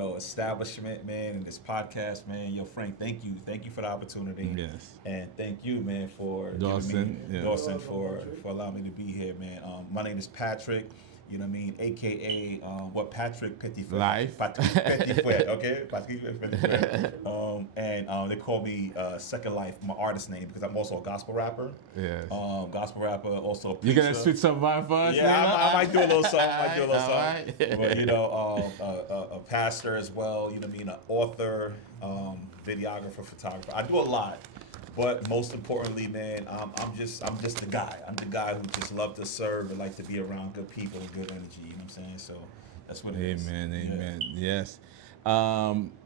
establishment, man, and this podcast, man. Yo, Frank, thank you for the opportunity, Yes. and thank you, man, for giving me Dawson. Yeah. Dawson for allowing me to be here, man. My name is Patrick. You know what I mean, aka what Patrick Petitfouet. Life. Patrick Petitfouet, okay, Patrick Petitfouet. And they call me Second Life, my artist name, because I'm also a gospel rapper. Yes. Gospel rapper, also a You preacher. gonna switch some vibe for us? Yeah, I might do a little something. Alright. But a pastor as well. You know what I mean? An author, videographer, photographer. I do a lot, but most importantly, man, I'm just the guy. I'm the guy who just love to serve and like to be around good people and good energy. You know what I'm saying? So that's what it is. Amen, Yeah. amen. Yes.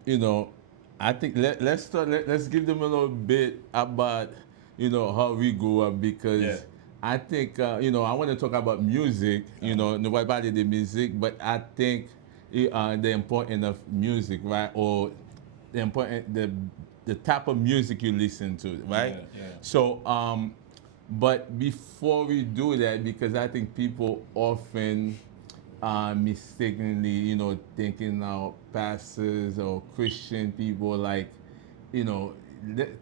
You know, I think let's start. Let's give them a little bit about how we grew up because Yeah. I think I want to talk about music. Nobody the music, but I think the importance of music, right? Or the important the type of music you listen to, right? Yeah. So but before we do that, because I think people often mistakenly, thinking now pastors or Christian people like,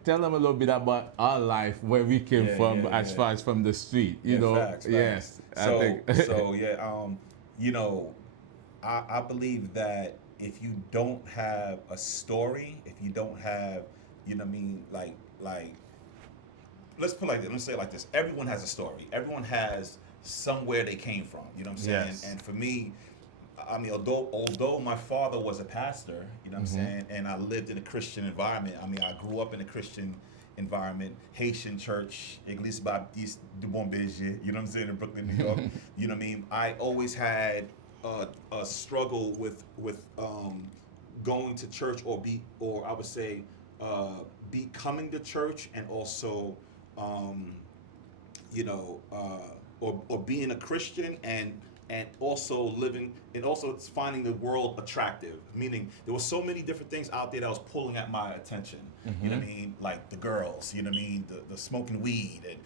tell them a little bit about our life, where we came from, as far as from the street, Facts. Yes, So, I think. so yeah, you know, I believe that if you don't have a story, if you don't have, you know what I mean, like let's put it like this, let's say it like this. Everyone has a story. Everyone has somewhere they came from. You know what I'm saying? Yes. And for me, I mean, although my father was a pastor, you know what I'm saying, and I lived in a Christian environment. I mean, I grew up in a Christian environment, Haitian church, Église Baptiste du Bon Berger, you know what I'm saying, in Brooklyn, New York. You know what I mean? I always had a struggle with going to church or I would say becoming the church, and also um, or being a Christian, and also living, and also it's finding the world attractive. Meaning there were so many different things out there that was pulling at my attention. You know what I mean? Like the girls, you know what I mean? The smoking weed, and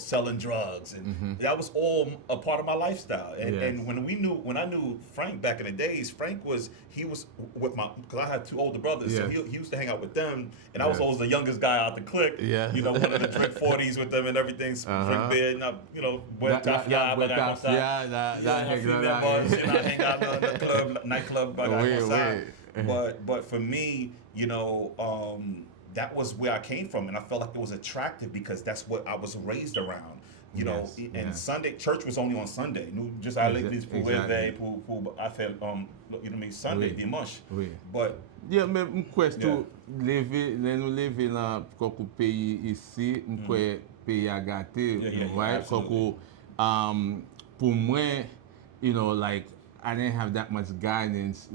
selling drugs, and that was all a part of my lifestyle. And Yes. and when I knew Frank back in the days, he was with because I had two older brothers, so Yes. he used to hang out with them, and I was Yes. always the youngest guy out the clique. Yes. Wanted to drink 40s with them and everything, drink beer, and went to hang out in the club, nightclub, but for me, that was where I came from, and I felt like it was attractive because that's what I was raised around. Yes, And yeah. Sunday church was only on Sunday. Just à l'église pour éveiller, pour I felt you know what I mean, Sunday Oui. dimanche. Oui. But Yeah, men mwen kwen tou nou leve nan kokou peyi isi, mwen kwen peyi a gate, right? absolutely. Kokou, pou mwen, like, I didn't have that much guidance,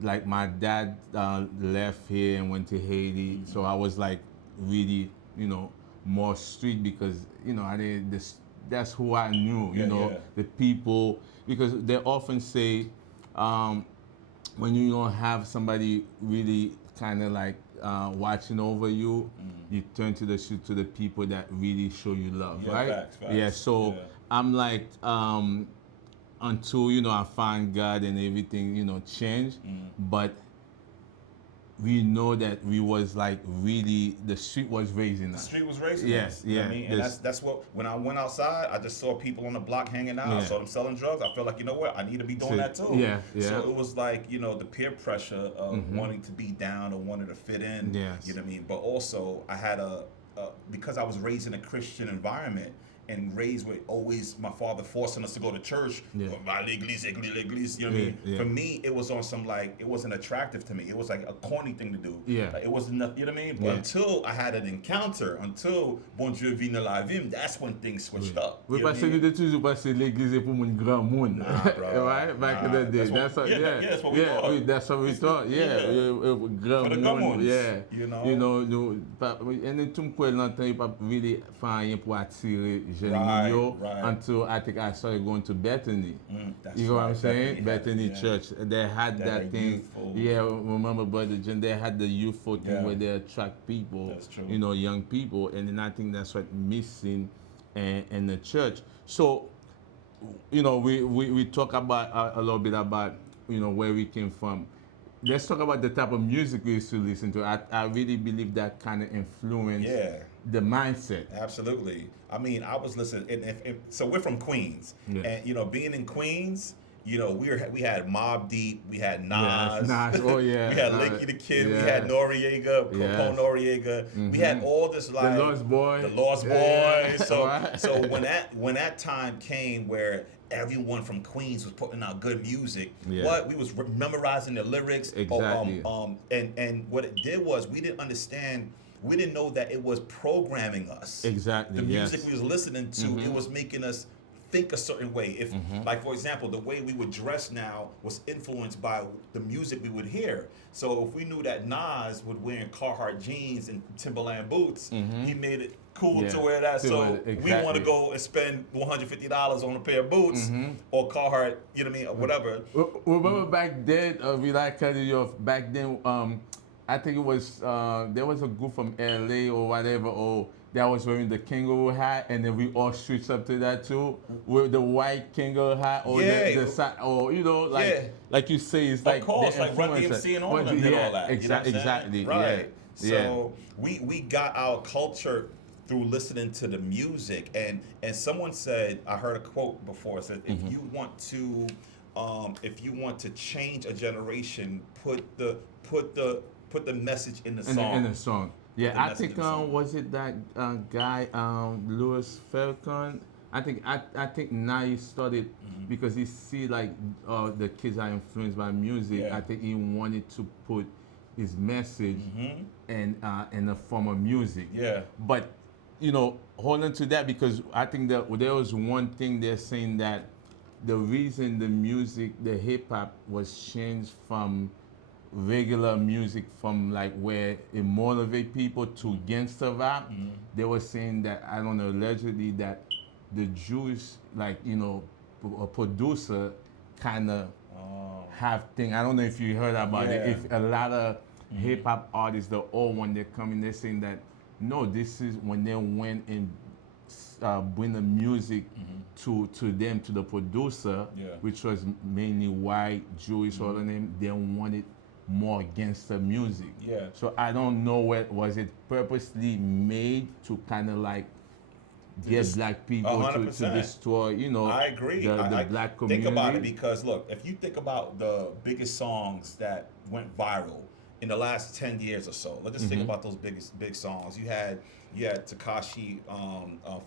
like my dad left here and went to Haiti, so I was like really, more street because, I didn't, that's who I knew, the people, because they often say, when you don't have somebody really kind of like watching over you, you turn to the people that really show you love, right? Facts. Yeah. So I'm like, until I find God and everything change, but we know that we was like really the street was raising us. The street was raising Yes, us. You know what I yeah, mean? And this- that's what, when I went outside, I just saw people on the block hanging out. I Yeah. saw them selling drugs. I felt like, you know what, I need to be doing So, that too. yeah. So it was like, the peer pressure of wanting to be down or wanting to fit in. Yes. You know what I mean? But also I had because I was raised in a Christian environment, and raised with always my father forcing us to go to church. Yeah. L'église, you know what I mean? Yeah. For me, it was on some like, it wasn't attractive to me. It was like a corny thing to do. Yeah. Like, it wasn't, you know what I mean? But Yeah. until I had an encounter, until Bon Dieu vient dans la vie, that's when things switched up. We You know what I passe mean? nous toujours passer l'église pour mon grand monde. bro. Right? Back in Nah, the day. that's what- yeah, that's what we thought. That's what we thought. Yeah. Grand For the gum monde. ones, Yeah. you know? And tout mwen longtemps, you pas really faire rien pour attirer jeunes Right, yo right. until I think I started going to Bethany. That's You know what I'm right. saying? Bethany yeah. Church. They had That that thing. youthful- Yeah, remember Brother John, they had the youthful thing Yeah. where they attract people, That's true. young people, and then I think that's what missing in the church. So, we talk about a little bit about, where we came from. let's talk about the type of music we used to listen to. I really believe that kind of influenced Yeah. the mindset. Absolutely. I mean, I was listening, and so we're from Queens, Yeah. and being in Queens, we had Mobb Deep, we had Yes, Nas, Nas. Oh yeah. we had Licky the Kid, we had Yes. Noriega, Poe Yes. Noriega, we had all this The like Lost Boy. the Lost Yeah. Boys. So Right. so when that time came where everyone from Queens was putting out good music, Yeah. what we was memorizing the lyrics, Exactly. and what it did was we didn't understand. We didn't know that it was programming us. Exactly, The music yes. we was listening to, it was making us think a certain way. If, like for example, the way we would dress now was influenced by the music we would hear. So if we knew that Nas would wearing Carhartt jeans and Timberland boots, he made it cool Yeah, to wear that. to So it, we want exactly. to go and spend $150 on a pair of boots or Carhartt, you know what I mean, or whatever. Remember back then, we like cutting you off. Back then, I think it was there was a group from LA or whatever, or that was wearing the kangaroo hat, and then we all switched up to that too, with the white kangaroo hat, or Yeah. or like Yeah. like you say, it's Of like course, the like Run influencer. DMC and all of them did all that. You know what I'm saying? Exactly. Right. Yeah. So we got our culture through listening to the music, and someone said, I heard a quote before, it said, if you want to change a generation, put the message in the song. In the song. Yeah, The I message think in the song. was it that guy Louis Falcon? I think now he started because he see like the kids are influenced by music. Yeah. I think he wanted to put his message in the form of music. Yeah. But hold on to that, because I think that there was one thing they're saying, that the reason the music, the hip hop, was changed from regular music, from like where it motivate people to gangster rap. They were saying that, I don't know, allegedly, that the Jewish, like a producer kind of have thing. I don't know if you heard about it. Yeah. If a lot of hip hop artists, the old one, they're coming, they're saying that no, this is when they went and bring the music to them, to the producer, Yeah. which was mainly white, Jewish, all of them. They wanted more gangster music. Yeah. So I don't know, was it purposely made to kind of like get dis- black people to 100%. destroy, I agree. the I black community. Think about it, because look, if you think about the biggest songs that went viral in the last 10 years or so, let's just think about those big songs. You had Tekashi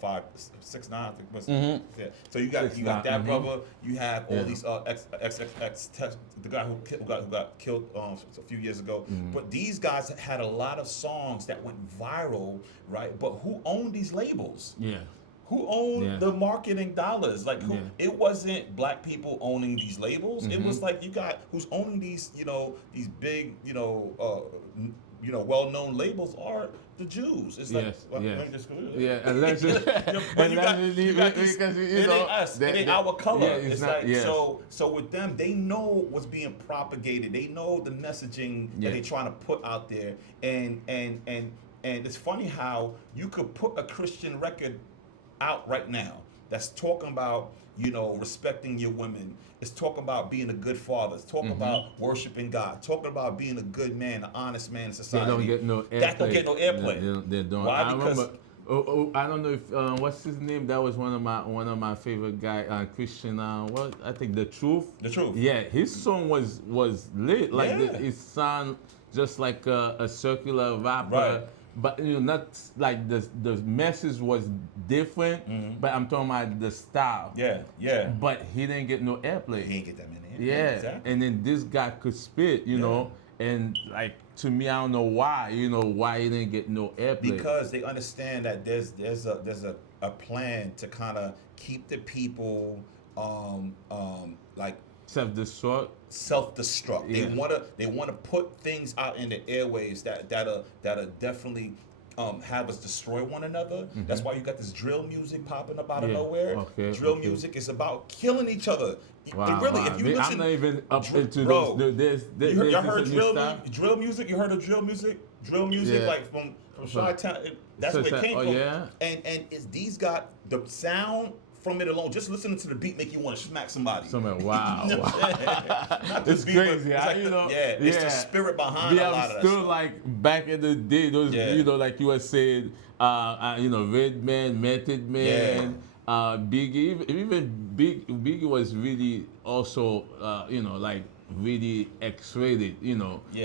569, I think was. Yeah. So you got that brother. You have all these the guy who got killed a few years ago. But these guys had a lot of songs that went viral, right? But who owned these labels? Yeah. Who owned the marketing dollars? Like, who? Yeah. It wasn't black people owning these labels. It was like, you got who's owning these, these big, well-known labels are the Jews. It's like, Allegedly. but you got these, because it ain't us. It ain't our color. Yeah, it's not, like, so with them, they know what's being propagated. They know the messaging that they're trying to put out there. And it's funny how you could put a Christian record out right now that's talking about respecting your women. It's talking about being a good father. It's talking about worshiping God. Talking about being a good man, an honest man in society. They don't get no airplay. That don't get no airplay. They don't. Why? I Because remember. I don't know if what's his name. That was one of my favorite guy, Christian. What I think The Truth. The Truth. Yeah, his song was lit. Like Yeah. it sound just like a circular rapper. Right. But not like the message was different. But I'm talking about the style. yeah. But he didn't get no airplay. He ain't get that many. Yeah, Exactly. and then this guy could spit, and like, to me, I don't know why, why he didn't get no airplay. Because they understand that there's a plan to kind of keep the people like Self-destruct. self-destruct. Yeah. They wanna put things out in the airwaves that'll definitely have us destroy one another. That's why you got this drill music popping up out of nowhere. Drill music is about killing each other. Wow, Really, wow. if you listen, I'm not even up into bro, those. y'all heard this drill music? You heard of drill music? Drill music, Yeah. like from Chi-Town. That's So where it came from. yeah. And these got the sound from it alone, just listening to the beat make you want to smack somebody. Wow. You know what I'm saying? Not the It's beat, but crazy. it's like it's the spirit behind a lot of that Still stuff. like back in the day, those like you were saying, Redman, Method Man, Biggie, even Biggie was really also like really X-rated.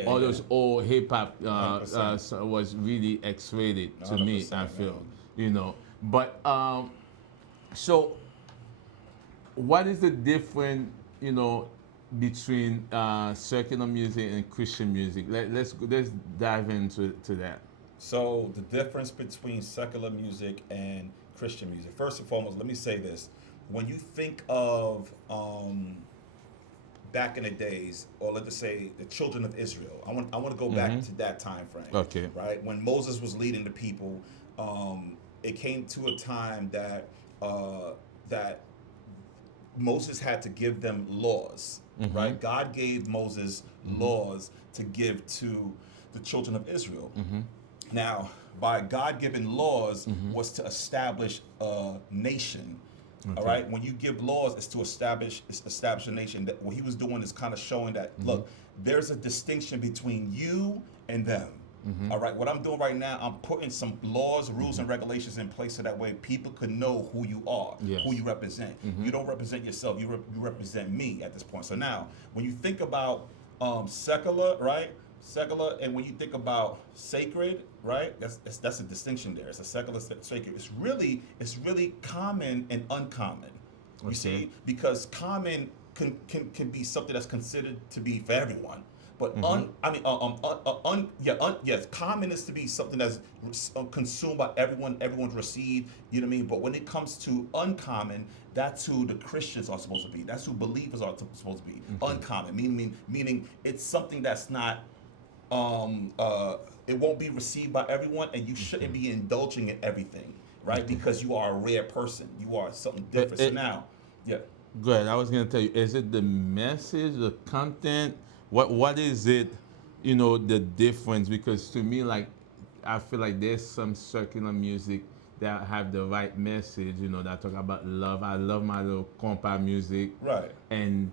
All those old hip hop was really X-rated to me. I feel, but so what is the difference, between secular music and Christian music? Let's dive into that. So the difference between secular music and Christian music. First and foremost, let me say this: when you think of back in the days, or let's just say the children of Israel, I want to go back to that time frame. Okay. Right when Moses was leading the people, it came to a time that that Moses had to give them laws, right? God gave Moses laws to give to the children of Israel. Now, by God given laws was to establish a nation. All right. When you give laws, it's to establish a nation. That what he was doing is kind of showing that look, there's a distinction between you and them. All right. What I'm doing right now, I'm putting some laws, rules, and regulations in place so that way people could know who you are, who you represent. You don't represent yourself. You represent me at this point. So now, when you think about secular, right? Secular, and when you think about sacred, right? That's a distinction there. It's a secular, sacred. It's really common and uncommon. You see, because common can be something that's considered to be for everyone. But yes, common is to be something that's consumed by everyone, everyone's received. You know what I mean? But when it comes to uncommon, that's who the Christians are supposed to be. That's who believers are supposed to be. Uncommon, meaning it's something that's not. It won't be received by everyone, and you shouldn't be indulging in everything, right? Because you are a rare person. You are something different. So now, Good. I was gonna tell you, is it the message, the content? What is it? The difference, because to me, like, I feel like there's some secular music that have the right message. That talk about love. I love my little compa music. Right. And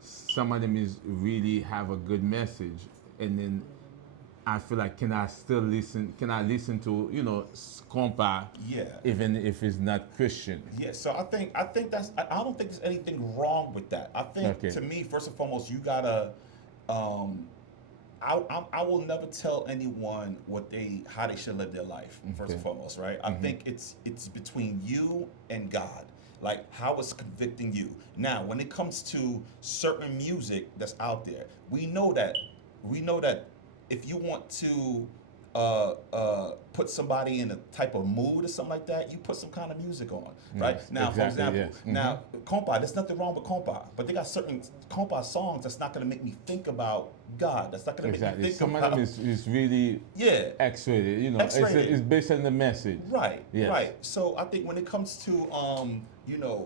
some of them is really have a good message, and then I feel like can I listen to compa even if it's not Christian? Yeah, so I think that's I don't think there's anything wrong with that. I think to me, first and foremost, you gotta I will never tell anyone how they should live their life, first and foremost, right? I think it's between you and God. Like how it's convicting you. Now, when it comes to certain music that's out there, we know that if you want to put somebody in a type of mood or something like that, you put some kind of music on, right? Yes, now, exactly, for example, yes. now compa, there's nothing wrong with compa, but they got certain compa songs that's not going to make me think about God. That's not going to make me think Some about. of them is really X-rated. X-rated. It's based on the message. Right. Yes. Right. So I think when it comes to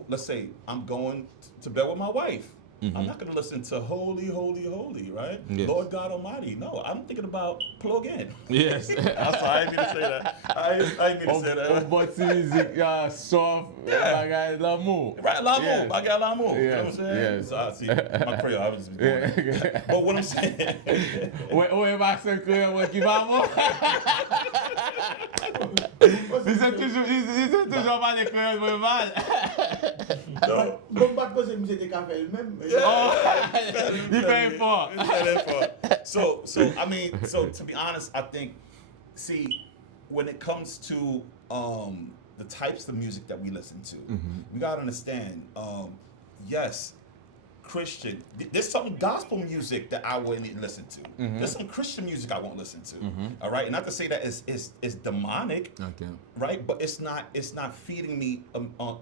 let's say I'm going to bed with my wife. I'm not going to listen to Holy, Holy, Holy, right? Yes. Lord God Almighty. No, I'm thinking about Plug In. Yes. I'm sorry, I didn't mean to say that. I didn't mean to say that. But music, soft, bagay, l'amour. Right, l'amour. Yes. Bagay l'amour. You know what I'm Yes, saying? yes. So, see, my Creole, I was just doing that. But what I'm saying... Ou est accent créole qui va moi? Il s'est toujours pas de créole muy mal. Non. Comme pas de cause musique de café elle-même. Il fait effort. So to be honest, I think, when it comes to the types of music that we listen to, we gotta understand, yes, Christian, there's some gospel music that I wouldn't listen to. There's some Christian music I won't listen to. All right, and not to say that it's demonic, right? But it's not feeding me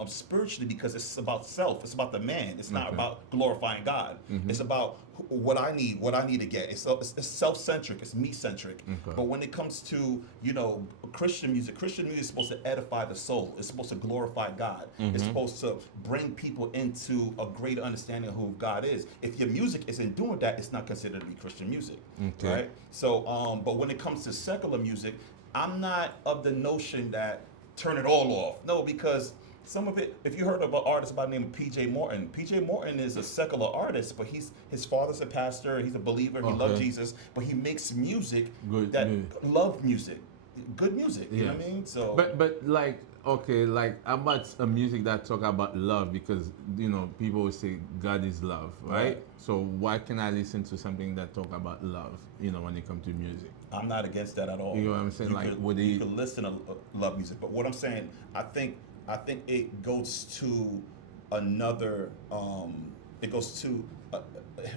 spiritually, because it's about self. It's about the man. It's not about glorifying God. It's about what I need to get. It's self-centric. It's me-centric. But when it comes to Christian music is supposed to edify the soul. It's supposed to glorify God. It's supposed to bring people into a greater understanding of who God is. If your music isn't doing that, it's not considered to be Christian music, right? So, but when it comes to secular music, I'm not of the notion that turn it all off. No, because Some of it, if you heard of an artist by the name of P.J. Morton, P.J. Morton is a secular artist, but his father's a pastor. He's a believer. He loves Okay. Jesus, but he makes music Good, that good. love music, good music. You know Yes. what I mean? So, But like okay, like about a music that talk about love because people will say God is love, right? Right. So why can I listen to something that talk about love? When it comes to music. I'm not against that at all. You know what I'm saying? You Like, could would you he? could listen to love music, but what I'm saying, I think it goes to another. It goes to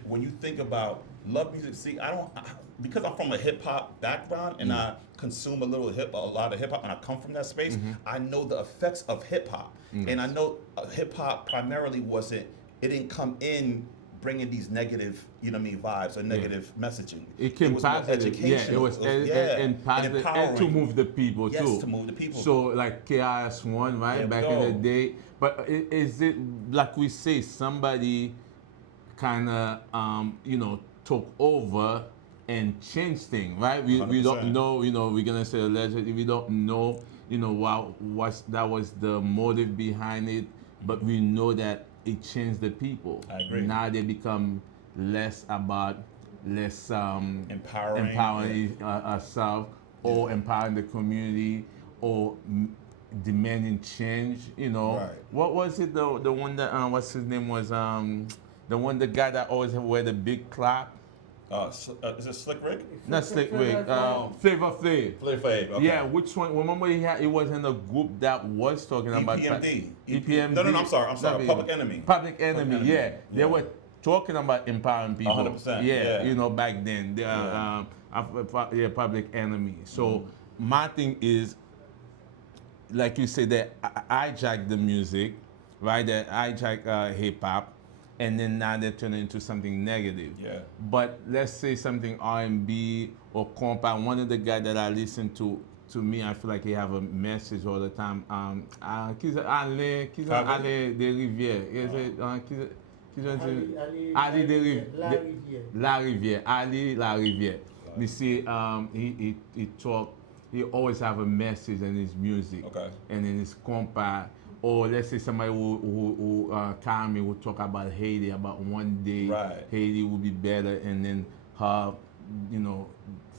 when you think about love music. See, because I'm from a hip hop background and I consume a lot of hip hop, and I come from that space. I know the effects of hip hop, and I know hip hop primarily wasn't. It didn't come in bringing these negative, vibes or negative messaging. It came was more positive. Yeah, it educational. was and positive and to empowering. move the people Yes, too. to move the people. So like KRS-One, right, There we back in the go. day. But is it like we say somebody kind of took over and changed things, right? We don't 100%. know, we're gonna say allegedly. We don't know, what that was the motive behind it, but we know that it changed the people. I agree. Now they become less Empowering. ourselves or empowering the community or demanding change. Right. What was it the one that what's his name was the guy that always wear the big clap? Is it Slick Rick? Not Slick Rick. Flavor Flav. Flav Flav. Okay. Yeah, which one? Remember he was in a group that was talking about EPMD. EPMD. No, I'm sorry. Not Public Enemy. Public Enemy. Enemy. Yeah, they Yeah. were talking about empowering people. 100%, Yeah, yeah. back then. Yeah. Public Enemy. So my thing is, like you said, that hijack the music, right? That hijack hip hop, and then now they turn it into something negative. Yeah. But let's say something R&B or compa. One of the guys that I listen to me, I feel like he have a message all the time. Alain de Rivière. Is it? Ali de La Rivière. Ali La Rivière. You see, he talk. He always have a message in his music. Okay. And in his compa. Or let's say somebody who Kami will talk about Haiti, about one day Right. Haiti will be better, and then her,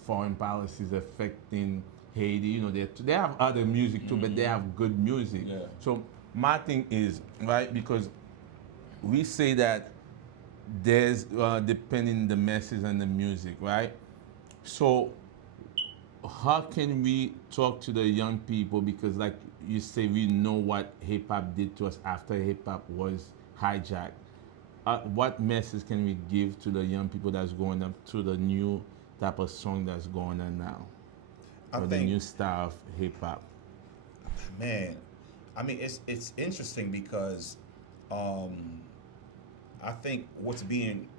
foreign policies affecting Haiti. They have other music too, but they have good music. Yeah. So my thing is, right, because we say that there's depending the message and the music, right? So how can we talk to the young people, because like you say, we know what hip hop did to us after hip hop was hijacked. What message can we give to the young people that's going up to the new type of song that's going on now, I or the think- new style of hip hop? Man, I mean, it's interesting because I think what's being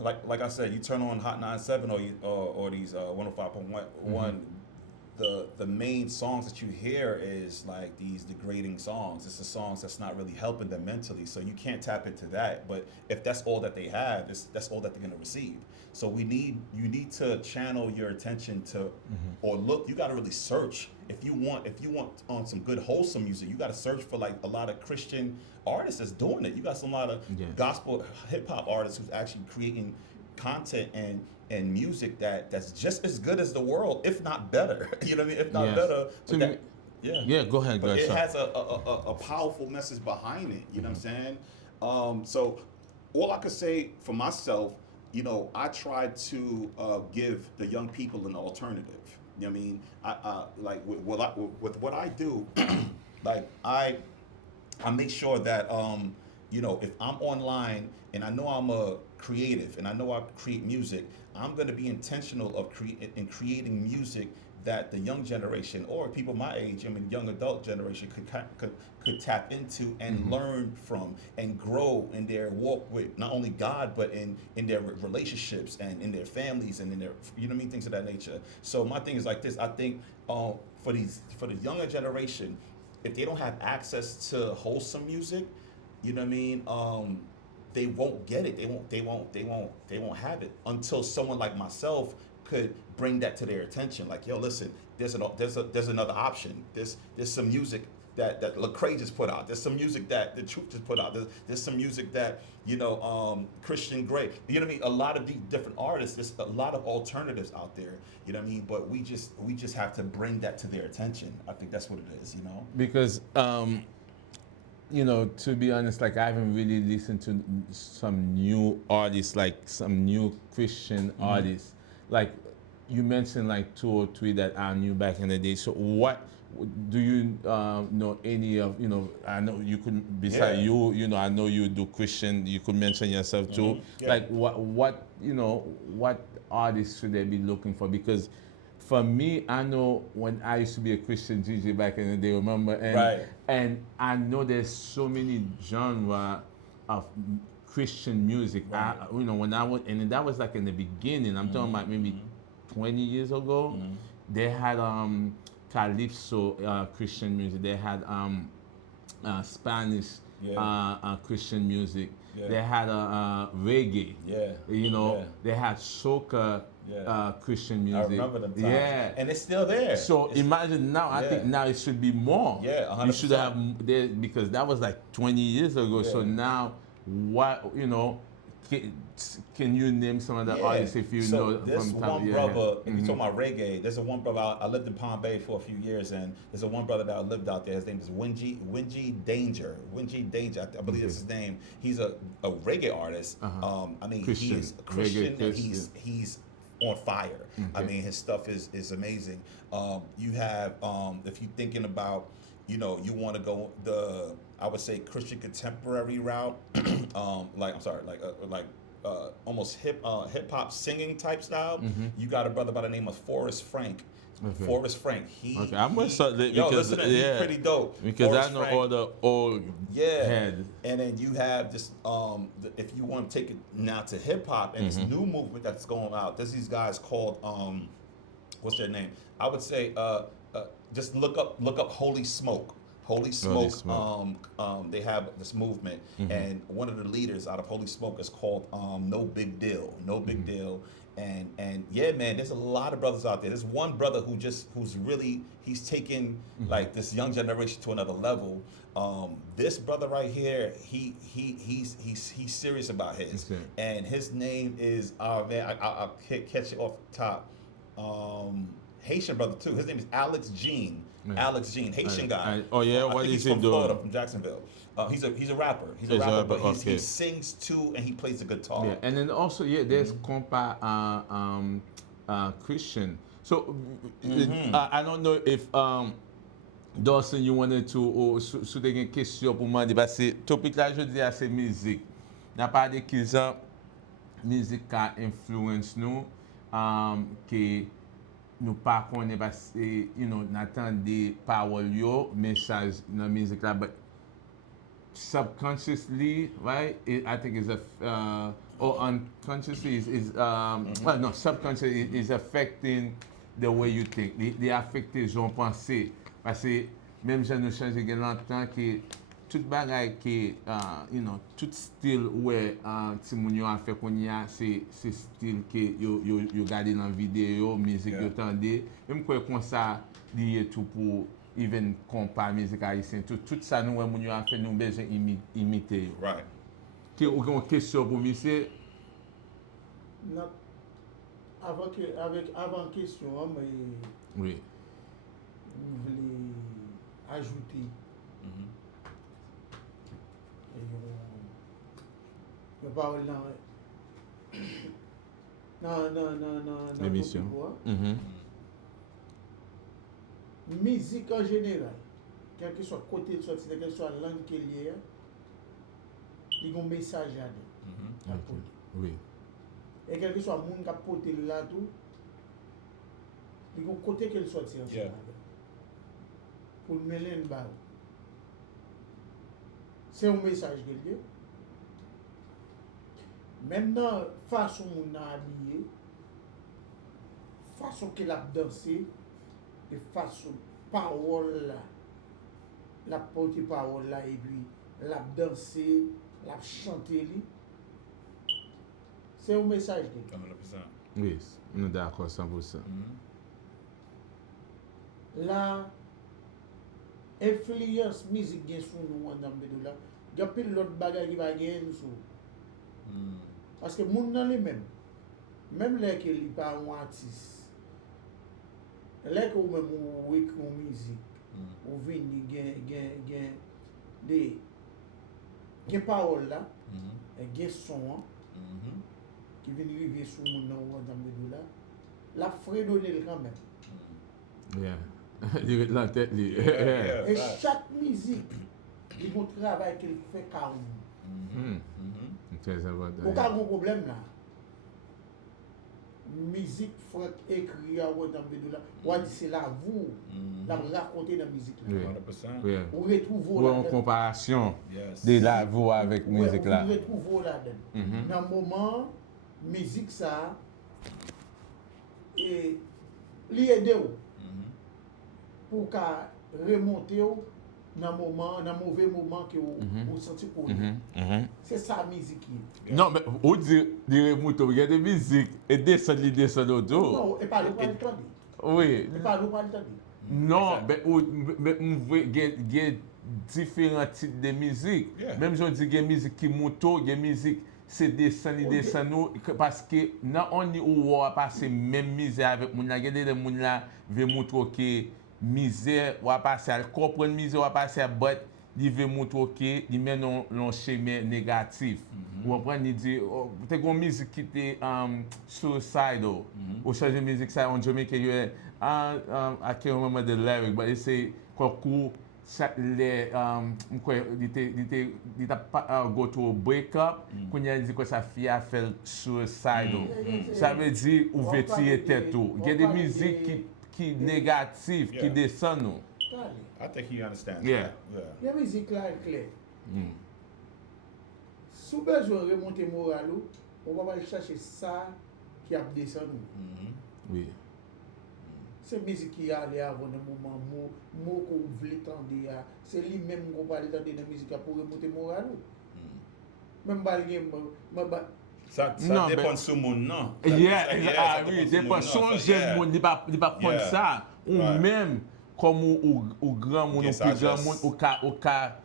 like I said, you turn on Hot 97 or these 105.1. The main songs that you hear is like these degrading songs. It's the songs that's not really helping them mentally. So you can't tap into that. But if that's all that they have, that's all that they're gonna receive. So you need to channel your attention to or look. You got to really search if you want some good wholesome music. You got to search for like a lot of Christian artists that's doing it. You got some lot of Yes. gospel hip hop artists who's actually creating content and music that's just as good as the world, if not better. You know what I mean? If not Yes. better. To But me- Yeah, go ahead, but guys. it has a powerful message behind it. You know what I'm saying? So all I could say for myself, I try to give the young people an alternative. You know what I mean? I like with what I do, like I make sure that if I'm online and I know I'm a creative and I know I create music, I'm going to be intentional of creating music that the young generation or people my age, young adult generation could tap into and learn from and grow in their walk with not only God but in their relationships and in their families and in their things of that nature. So my thing is like this. I think for the younger generation, if they don't have access to wholesome music, you know what I mean? They won't get it. They won't have it until someone like myself could bring that to their attention. Like, yo, listen, there's another option. There's some music that Lecrae just put out. There's some music that the Truth just put out. There's some music that Christian Grey. You know what I mean? A lot of these different artists. There's a lot of alternatives out there. You know what I mean? But we just have to bring that to their attention. I think that's what it is. You know? Because to be honest, like I haven't really listened to some new artists, like some new Christian artists. Like you mentioned, like 2 or 3 that are new back in the day. So what do you know any of? I know you could beside Yeah. you. I know you do Christian. You could mention yourself too. Yeah. Like what artists should they be looking for? Because for me, I know when I used to be a Christian DJ back in the day, remember? And Right. and I know there's so many genre of Christian music. Right. When I was, and that was like in the beginning. I'm talking about maybe 20 years ago. They had calypso Christian music. They had Spanish Christian music. Yeah. They had reggae. Yeah. Yeah. They had soca Christian music. I remember them times. Yeah. And it's still there. So It's- imagine now. I think now it should be more. Yeah, 100%. You should have there because that was like 20 years ago. So Yeah. now, what can you name some of the artists if you know this from time? one brother, if you're talking about reggae, there's a one brother. I lived in Palm Bay for a few years, and there's a one brother that lived out there. His name is Wingy Danger. I believe that's his name. He's a reggae artist. I mean, Christian. he's Christian, Reggae and Christian. he's on fire. I Okay. mean, his stuff is amazing. You have if you're thinking about, you want to go I would say Christian contemporary route, almost hip hop singing type style. You got a brother by the name of Forrest Frank. Okay. Forrest Frank. I'm gonna start because listen, he's pretty dope. Because Forrest I know Frank, all the old heads. and then you have this. If you want to take it now to hip hop and this new movement that's going out, there's these guys called what's their name? I would say just look up Holy Smoke. Holy Smoke. They have this movement, and one of the leaders out of Holy Smoke is called No Big Deal. No Big Deal. And yeah, man, there's a lot of brothers out there. There's one brother who's really he's taken like this young generation to another level. This brother right here, he's serious about his, Okay. and his name is I'll catch it off the top. Haitian brother too. His name is Alex Jean. Yeah. Alex Jean, Haitian guy. What think is he's he from doing? Florida, from Jacksonville. He's a rapper. He's a He's a rapper, rapper, but okay. he sings too, and he plays the guitar. Yeah, and then also there's compa Christian. So I don't know if Dawson you wanted to ou sou te gen question pou mande parce que topic la je dis c'est musique. N'a pas de ki jan musique ka influence nous que nous pas connaît parce que n'attendez parole yo message dans musique là, but subconsciously, right? I think is or unconsciously well, no, subconsciously is affecting the way you think. They affecte jon pensée. Parce que même si nous change gen longtemps que tout bagay que tout style ouais ti moun yo a fait qu'on y a c'est style que yo gade dans vidéo, musique yo tande. Même quoi comme ça lié tout pour even compa musique haïtien tout ça nous moun yo a fait nous besoin imiter yo. Right. Ki ou gen question pour monsieur? Non. Avant question, mais Oui. je voulais ajouter une parole dans L'émission. Musique en général, quel que soit côté de sortie, quel que soit langue qu'il y a, il y a un message à dire. Oui. Et quel que soit le monde qui a porté là tout, il y a un côté qu'il sortit en Yeah. pour le mêler une balle. C'est un message qu'il y a. Maintenant, façon on a habillé, façon qu'il a dansé, et façon parole là, la porte parole là, et puis la dansé, la chanté, c'est un message qu'il y a. 100%. Oui, nous d'accord 100%. Là, influence musique gen sou nou an dan bedou la, gen pil lot bagay ki va gen sou. Parce que moun nan li même lè ke li pa un artiste, lè ke ou même ou écrit musique, ou vini gen parole là, gen son qui vient river sous moun nan ou an dan bedou la, la fredonne quand même. Yeah. Il la tête li. Et chaque musique, il y a un travail qu'il fait quand même. Très important. Aucun problème là. Musique faut écrire à ou dans bedou là. Ou dit c'est la vous, la raconter dans musique là. 100%. Yeah. Ou retrouve Ou en comparaison Yes. de la voix avec musique là. Ou retrouve là-dedans. Dans le moment musique ça et li aider pour qu'à remonter dans mauvais moment que vous senti pour c'est ça musique qui Non, mais on dit il y a des musiques et descend autour. non et pas le pas le temps Oui. et pas le pas le temps Non, mais on voit il y a différents types de musique. Yeah. Même je dis il y a musique qui monte, il y a musique c'est descend parce que non on y ou va passer même misère avec moun là, il y a des moun là veut montrer que misère ou passer à comprendre misère ou passer à but il veut montrer que il mène un chemin négatif. Ou prendre il dit t'es une musique qui était suicidal ou changer musique ça on Jamaica you I can't remember the lyric but they say koku les il go to a breakup quand il dit que sa fille a fait suicidal. Ça veut dire ouverture tête tout. Il y a des musiques qui négatives qui descendent nous. I think he understands Yeah. that. Yeah. la musique là est claire si vous besoin remonter moral on va aller chercher ça qui a descendu Oui. c'est musique qui allait avant un moment mot qu'on voulait tendre c'est lui même qu'on va aller tendre dans musique pour remonter moral même pas Ça Non, dépend mais- sur mon nom. Yeah, ça oui, sur dépend mon son nom, ça, jeune yeah. monde, il pas prendre Yeah. ça ou Right. même comme au grand monde, Ok, au ça plus grand just- monde au cas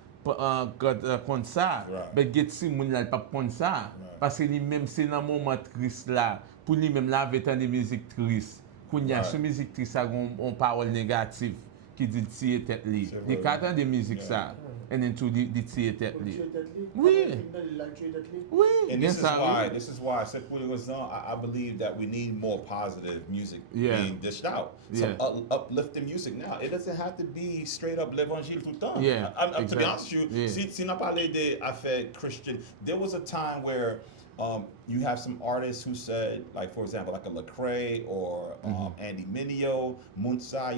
prendre ça, Right. mais get si monde là pas prendre ça Right. parce que lui même c'est dans moment triste là, pour lui même là avec tant de musique triste, qu'on y a Right. ce musique triste ça on parole négative qui dit tirer tête li. C'est Il vrai. quand de musique Yeah. ça et then tout dit tirer tête li. oui Oui, And bien this is ça. why, oui. this is why, except for the song, I believe that we need more positive music Yeah. being dished out. Yeah. Some uplifting music. Now, it doesn't have to be straight up l'évangile tout le temps. Yeah, To be exactly. honest with you, Yeah. si on a parlé des affaires Christian, there was a time where you have some artists who said, like for example, like a Lecrae or Andy Mineo, Munsa,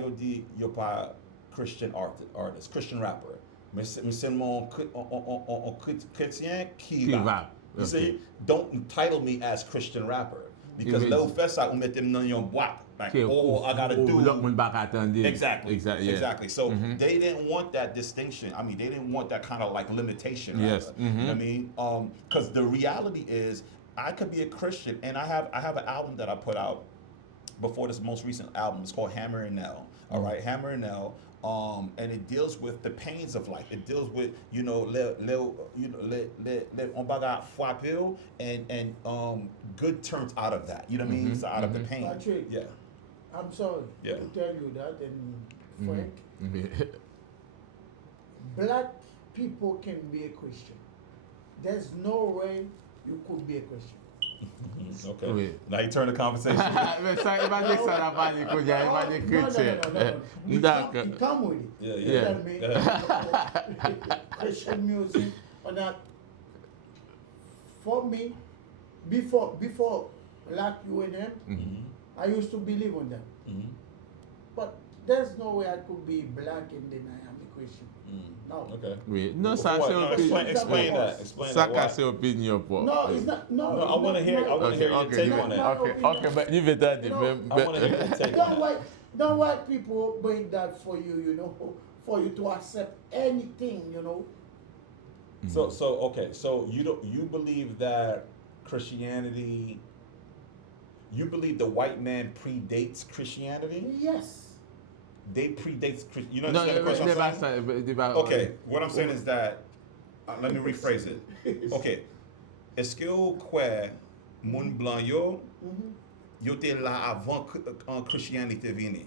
yo pas Christian artist, Christian rapper. Mais seulement un chrétien qui rappe. You see, don't entitle me as Christian rapper. Because It là, is. au fait ça, on met them dans une boîte. Like, Okay, oh, I gotta do. l'autre monde pas attendre. Exactly. Yeah. Exactly. So they didn't want that distinction. I mean, they didn't want that kind of like limitation. Yes. rather. You know what I mean? Because the reality is, I could be a Christian, and I have an album that I put out before this most recent album. It's called Hammer and Nail. All right, Hammer and Nail. And it deals with the pains of life. It deals with on baga frappé and good turns out of that. You know what I mean? So out of the pain. Patrick. Yeah. I'm sorry Yeah. to tell you that and Frank Yeah. black people can be a Christian. There's no way you could be a Christian. Okay. Oui. Now you turn the conversation. Mais ça, il va dire que ça n'a pas dit qu'il y a pas de chrétien. We D'accord. come with it. Yeah, You yeah. tell me Christian music or not. For me, before like you and them, I used to believe on them. But there's no way I could be black and then I am a Christian. No. Okay. Oui. Non, ça What? c'est No, opinion. explain that. Explain Ça that. c'est opinion pour. No, it's not. No, No, I want to hear. I want to hear your take on that. Okay, but you better You know, I want to hear your take on that. Don't white people bring that for you, you know, for you to accept anything, you know. So okay. So you believe that Christianity. You believe the white man predates Christianity? Yes. they predate, you know Non, understand the question de I'm ba saying? sa, de ba... Okay, what I'm saying is that, let me rephrase it. Okay, est-ce que ou kwe moun blanc yo te la avant Christianité vini?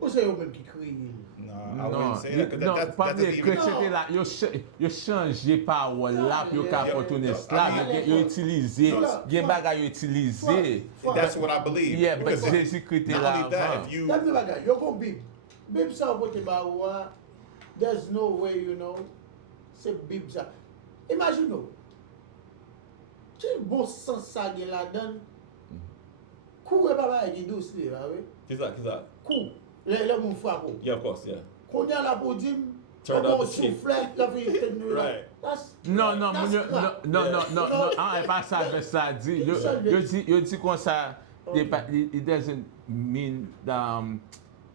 Ou se yo men ki kreye? No, I Non, wouldn't say that. 'Cause non, that pa doesn't de even. kretien te la, yo chanje parol la, yo ka Yeah. potone I slav, mean- yo utilize, No. gen bagay yo utilize. That's what I believe. Yeah, but Because Jésus-Christ te not la only that, avant. if you That me bagay, yo kon bib. Bib sa wote ba wa, there's no way, you know, se bib sa. Imagine nou, ki bon sens sa gen la dan, kou e baba e gidou sli, ba we? Kiss that. Kou, le moun fwa kou. Yeah, of course, yeah. Konya la pou dim, Turn up kon the cheek. souflet, la fi ten nou la. Right. That's Non, non, that's moun yo, crap. non, e pa sa ve sa di. Yo di kon sa, it doesn't mean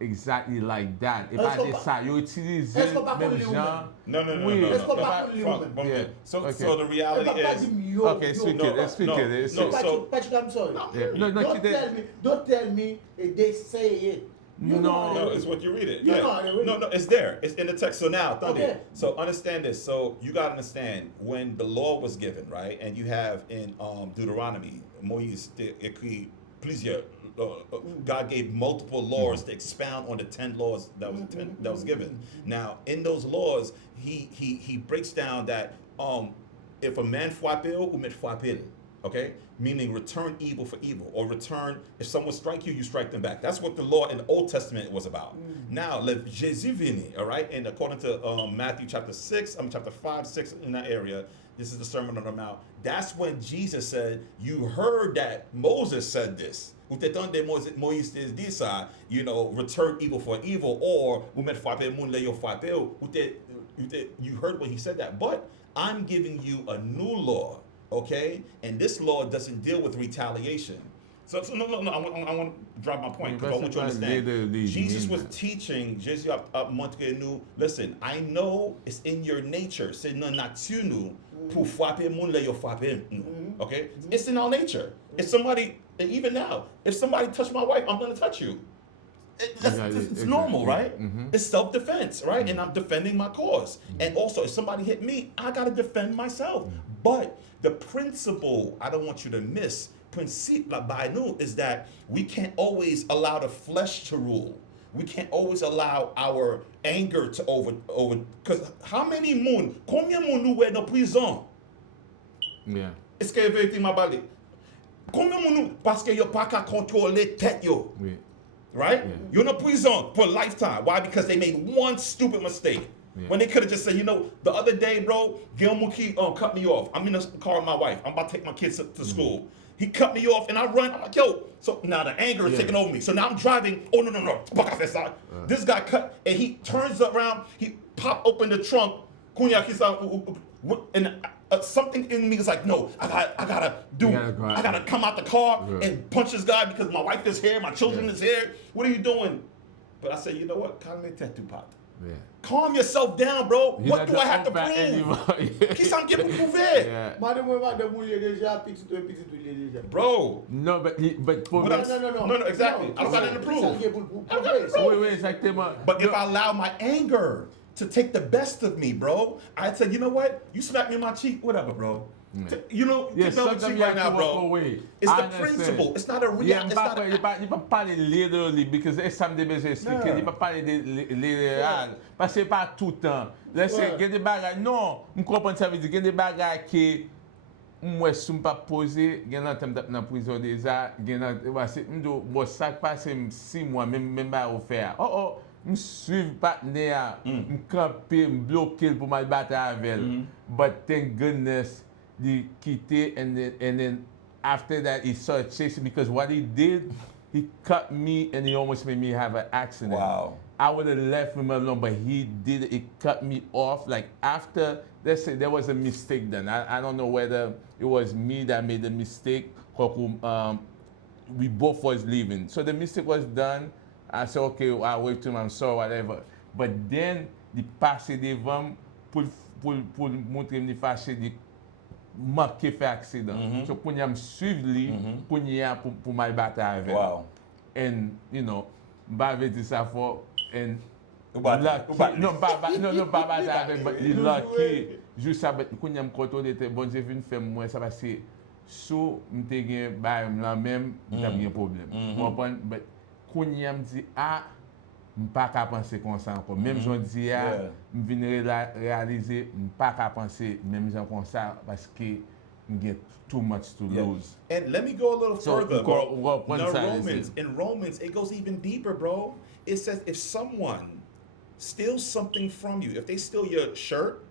exactly like that. E pa de sa, yo utilize Est-ce qu'on pa même kon li ou jan. No. Oui. Est-ce qu'on no. pa kon li ou Frank, men? Yeah. So Okay. the reality E pa is, dim yo, Okay, speak yo. it, speak it. No, so- Patrick, I'm sorry. Yeah. No, Don't tell me they say it. You No. know how no, they it's read. what you read it. You Yeah. know how they read No, it. it's there. It's in the text. So now, Thunder. Okay. So understand this. So you gotta understand when the law was given, right? And you have in Deuteronomy, Moïse écrit plusieurs. God gave multiple laws to expound on the 10 laws that was given. Now, in those laws, he breaks down that if a man fwapil, ou met fwapil, okay? Meaning return evil for evil, or return, if someone strike you, you strike them back. That's what the law in the Old Testament was about. Now, let Jésus vini, all right? And according to Matthew chapter 5, 6, in that area, this is the Sermon on the Mount. That's when Jesus said, you heard that Moses said this. Moïse dit ça, you know, return evil for evil, or you heard when he said that. But I'm giving you a new law, okay? And this law doesn't deal with retaliation. So no, I want to drop my point because I want you to understand. Jesus was teaching, Jésus a montré nous, listen, I know it's in your nature, c'est dans nature nous, pour frapper moun le yo frapper nous, okay? It's in our nature. If somebody, and even now, if somebody touched my wife, I'm going to touch you. It's normal, right? It's self-defense, right? And I'm defending my cause. And also, if somebody hit me, I got to defend myself. But the principle I don't want you to miss, principle by nous, is that we can't always allow the flesh to rule. We can't always allow our anger to over, because how many moun, combien moun nou wè dans prison? Yeah. Est-ce que vérité m'a parlé? Combien moun nou, parce que yo pas qu'à contrôler tête yo. Oui. Right? You're in a prison for a lifetime. Why? Because they made one stupid mistake. Yeah. When they could have just said, you know, the other day, bro, Gil Muki cut me off. I'm in the car with my wife. I'm about to take my kids to school. He cut me off and I run. I'm like, yo. So now the anger is taking over me. So now I'm driving. Oh, no. This guy cut and he turns around. He pop open the trunk. And something in me is like, no, I gotta come out the car and punch this guy because my wife is here, my children is here. What are you doing? But I said, you know what? Calme tête, Tupac. Yeah. Calm yourself down, bro. What do I have to prove? Qui s'en give prouver? Yeah. Madame ou li deja, petit ou li deja. Bro. No, but What I'm- No, exactly. I don't got nothing to prove. Oui, exactement. But if I allow my anger to take the best of me, bro, I said, you know what? You smack me in my cheek, whatever, bro. You know, Yeah, take me on the sometimes cheek you right have now, to walk bro. away. It's I the understand. principle. It's not a real. Yeah, It's not you peux parler literally because c'est ça me besoin expliquer. Yeah. Il peut parler de littéral parce que pas tout le temps. Laissez Ouais. il y a des bagages non, me comprendre ça veut dire il y a des bagages qui moi si me pas poser, il y en a temps dans prison déjà, il y en a c'est moi ça passe 6 mois même pas au faire. Oh me suivre partenaire, me camper, me bloquer pour mal battre avec elle. But thank goodness he quitted and then after that he started chasing because what he did, he cut me and he almost made me have an accident. Wow. I would have left him alone, but he did it. He cut me off. Like after, let's say there was a mistake done. I don't know whether it was me that made the mistake or we both was leaving. So the mistake was done. I said, okay, I'll wait till I'm sorry, whatever. But then the passé devant pour montrer me fâché de manquer fait accident. So pour me suivre lui, pour mal battre avec. Wow. And you know, Bave di sa fo, and Ubati. non, pas bataille avec, but li Nous lucky, jouer. juste ça, but koun yam koto de te, bon Dieu vin fè mwen, ça parce que, sou mte gen bay m lan même, mte gen problem. Mwen but koun yam di, m pa ka panse kon sa anko. Même jon di Yeah. m vin réaliser, m pa ka panse même jan kon sa, parce que m get too much to lose. And let me go a little So, further, go- bro. go- No, Romans, in Romans, it goes even deeper, bro. It says if someone steals something from you, if they steal your shirt,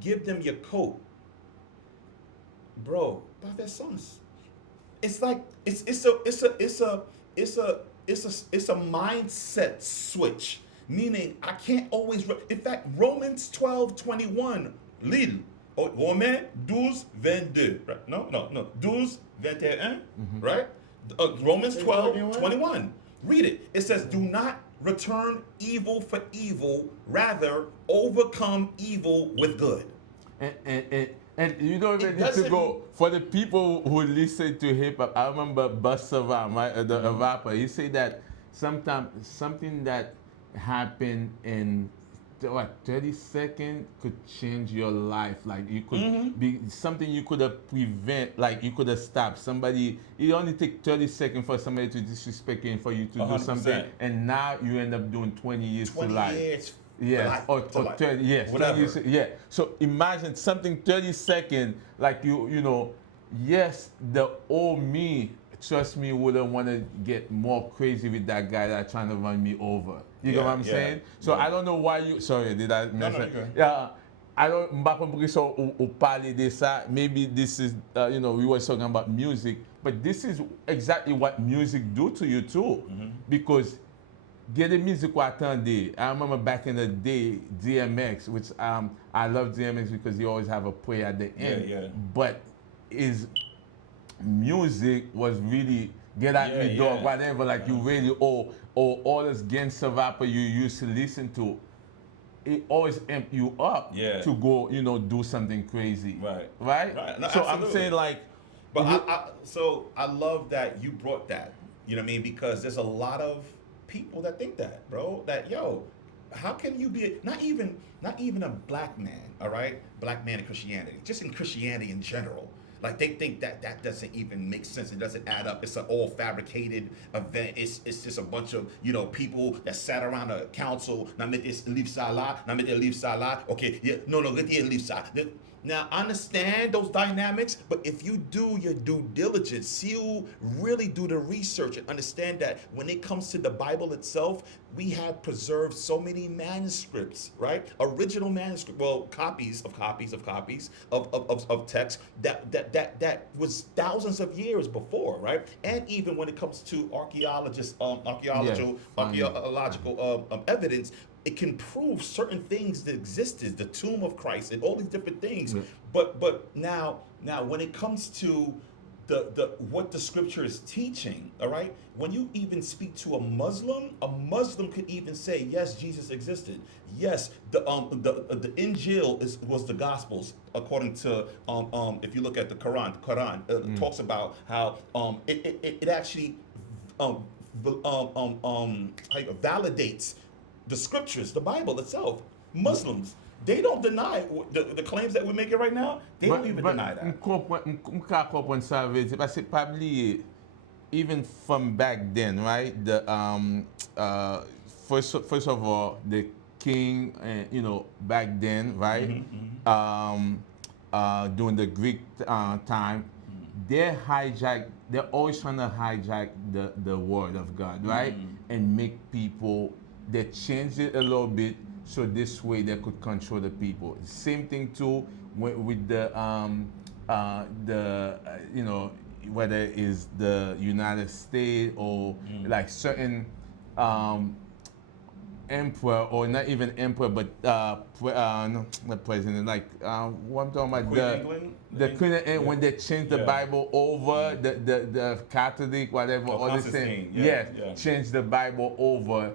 give them your coat. Bro, by their sons. It's like it's a mindset switch. Meaning I can't always in fact Romans 12:21 Lille. Oh, Romains 12:22. Right? No. 12:21. Right? Romans 12:21. Read it. It says, "Do not return evil for evil, rather overcome evil with good." And you don't even It need to doesn't- go for the people who listen to hip hop. I remember Bus Savam, right, the rapper. He said that sometimes something that happened in 30 seconds could change your life. Like you could be something you could have prevent, like you could have stopped somebody. It only take 30 seconds for somebody to disrespect you and for you to do 100%. something, and now you end up doing 20 years 20 to life. years. Yes, or to life. 30, yes, Whatever. 30, yeah. So imagine something 30 seconds, like you know, yes, the old me, trust me, wouldn't want to get more crazy with that guy that trying to run me over. You know Yeah, what I'm yeah, saying? So yeah. I don't know why you, sorry, did I mention? you're good. Yeah, I don't, mba kompre so ou pale de sa, maybe this is, you know, we were talking about music, but this is exactly what music do to you too. Because get the music what attended. I remember back in the day, DMX, which I love DMX because he always have a prayer at the end. Yeah. But his music was really get at me, dog, Yeah. whatever. Like you really or all this gangsta rapper you used to listen to. It always amp you up Yeah. to go, you know, do something crazy. Right. Right? Right. No, So absolutely. I'm saying like, But so I love that you brought that. You know what I mean? Because there's a lot of people that think that, bro. That how can you be not even a black man, all right? Black man in Christianity, just in Christianity in general. Like they think that doesn't even make sense. It doesn't add up. It's an all fabricated event. It's just a bunch of people that sat around a council. Now make this leave salah. Now make this leave salah. Okay, yeah, no, let the leave salah. Now, I understand those dynamics, but if you do your due diligence, you really do the research and understand that when it comes to the Bible itself, we have preserved so many manuscripts, right? Original manuscript, well, copies of text that was thousands of years before, right? And even when it comes to archaeological evidence, it can prove certain things that existed, the tomb of Christ and all these different things. Yeah. But now when it comes to the what the scripture is teaching, all right, when you even speak to a Muslim could even say, yes, Jesus existed. Yes, the Injil was the Gospels according to if you look at the Quran talks about how it actually validates the scriptures, the Bible itself. Muslims, they don't deny the claims that we're making right now. They don't even deny that. M ka kompren sa ve di, parce pa bliye, even from back then, right? The first of all, the king, you know, back then, right? During the Greek time, they're always trying to hijack the word of God, right? And make people, they change it a little bit so this way they could control the people. Same thing too with the you know, whether it's the United States or like certain emperor, or not even emperor, but no, not president, like what I'm talking about, Queen of England? the Queen of England, when they changed the Yeah. Bible over, the Catholic, whatever, all the Constantine, same, yeah. changed the Bible over,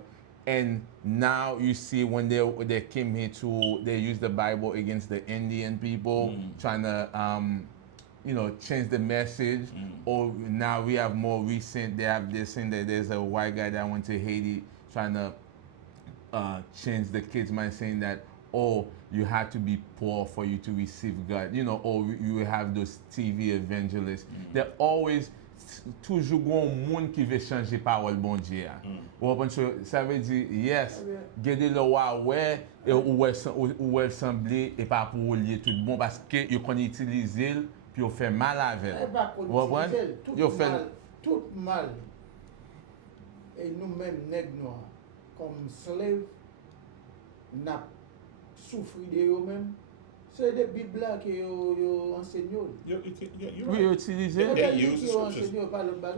and now you see when they came here to, they used the Bible against the Indian people, trying to change the message. Or now we have more recent. They're saying that there's a white guy that went to Haiti trying to change the kids' mind, saying that you had to be poor for you to receive God. Or you have those TV evangelists. They're always toujours gon moun qui veut changer parole bon Dieu. Ça veut dire yes, gade le ouais ou elle semblait et pas pour lier tout bon parce que ils connaissent utiliser puis on fait mal avec. Tout mal. Et nous-mêmes nègres noirs comme slaves n'a souffri de eux-mêmes. C'est des Bibles là que yo enseignent. Oui, utiliser.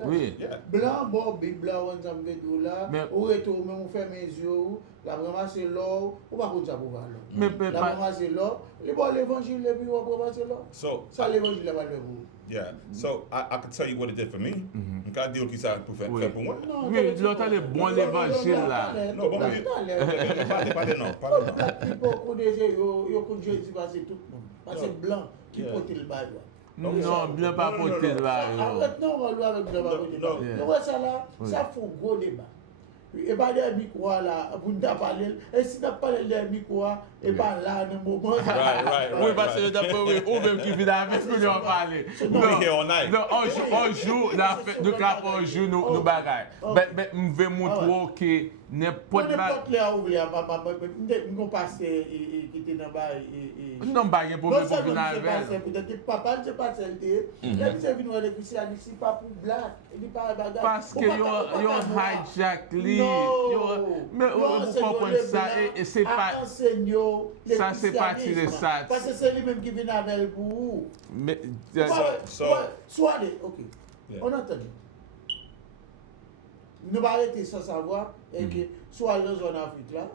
Oui. Blanc bon Bible là on s'en veut là. Ou retour même on ferme les yeux, la ramasser l'or, ou pas comme ça pour voir l'or. La ramasser l'or, les bon l'évangile et puis on va ramasser l'or. Ça l'évangile là va le vous. Yeah, so I can tell you what it did for me. Quand dire qui ça pour faire pour moi. Oui, l'autre est bon l'évangile là. Non, bon, pas yo kon Jésus parce tout le monde. Parce que blanc qui porte le bas. Non, blanc pas porter le bas. Arrête non, on va avec blanc pas porter le bas. Tu vois ça là, ça fait un gros débat. Et pas des micros là, pour nous parler, et si nous parlons des micros, et pas là, dans le moment. Oui, parce que d'après ou même qui vient avec nous en parler. Non, on joue, nous capons on joue nous bagaille. Mais on veut montrer que n'importe nous passer qui était dans bas non bague pour venir avec. Peut-être papa ne sait pas celle-là. Là c'est venu avec ici pas pour blague, il pas bagarre. Parce que yo hijack li. Mais vous comprenez ça et c'est pas ça c'est parti de ça. Parce que c'est lui même qui vient avec vous. Mais soit OK. On entend. Nous va arrêter sans savoir et que soit dans zone Afrique là.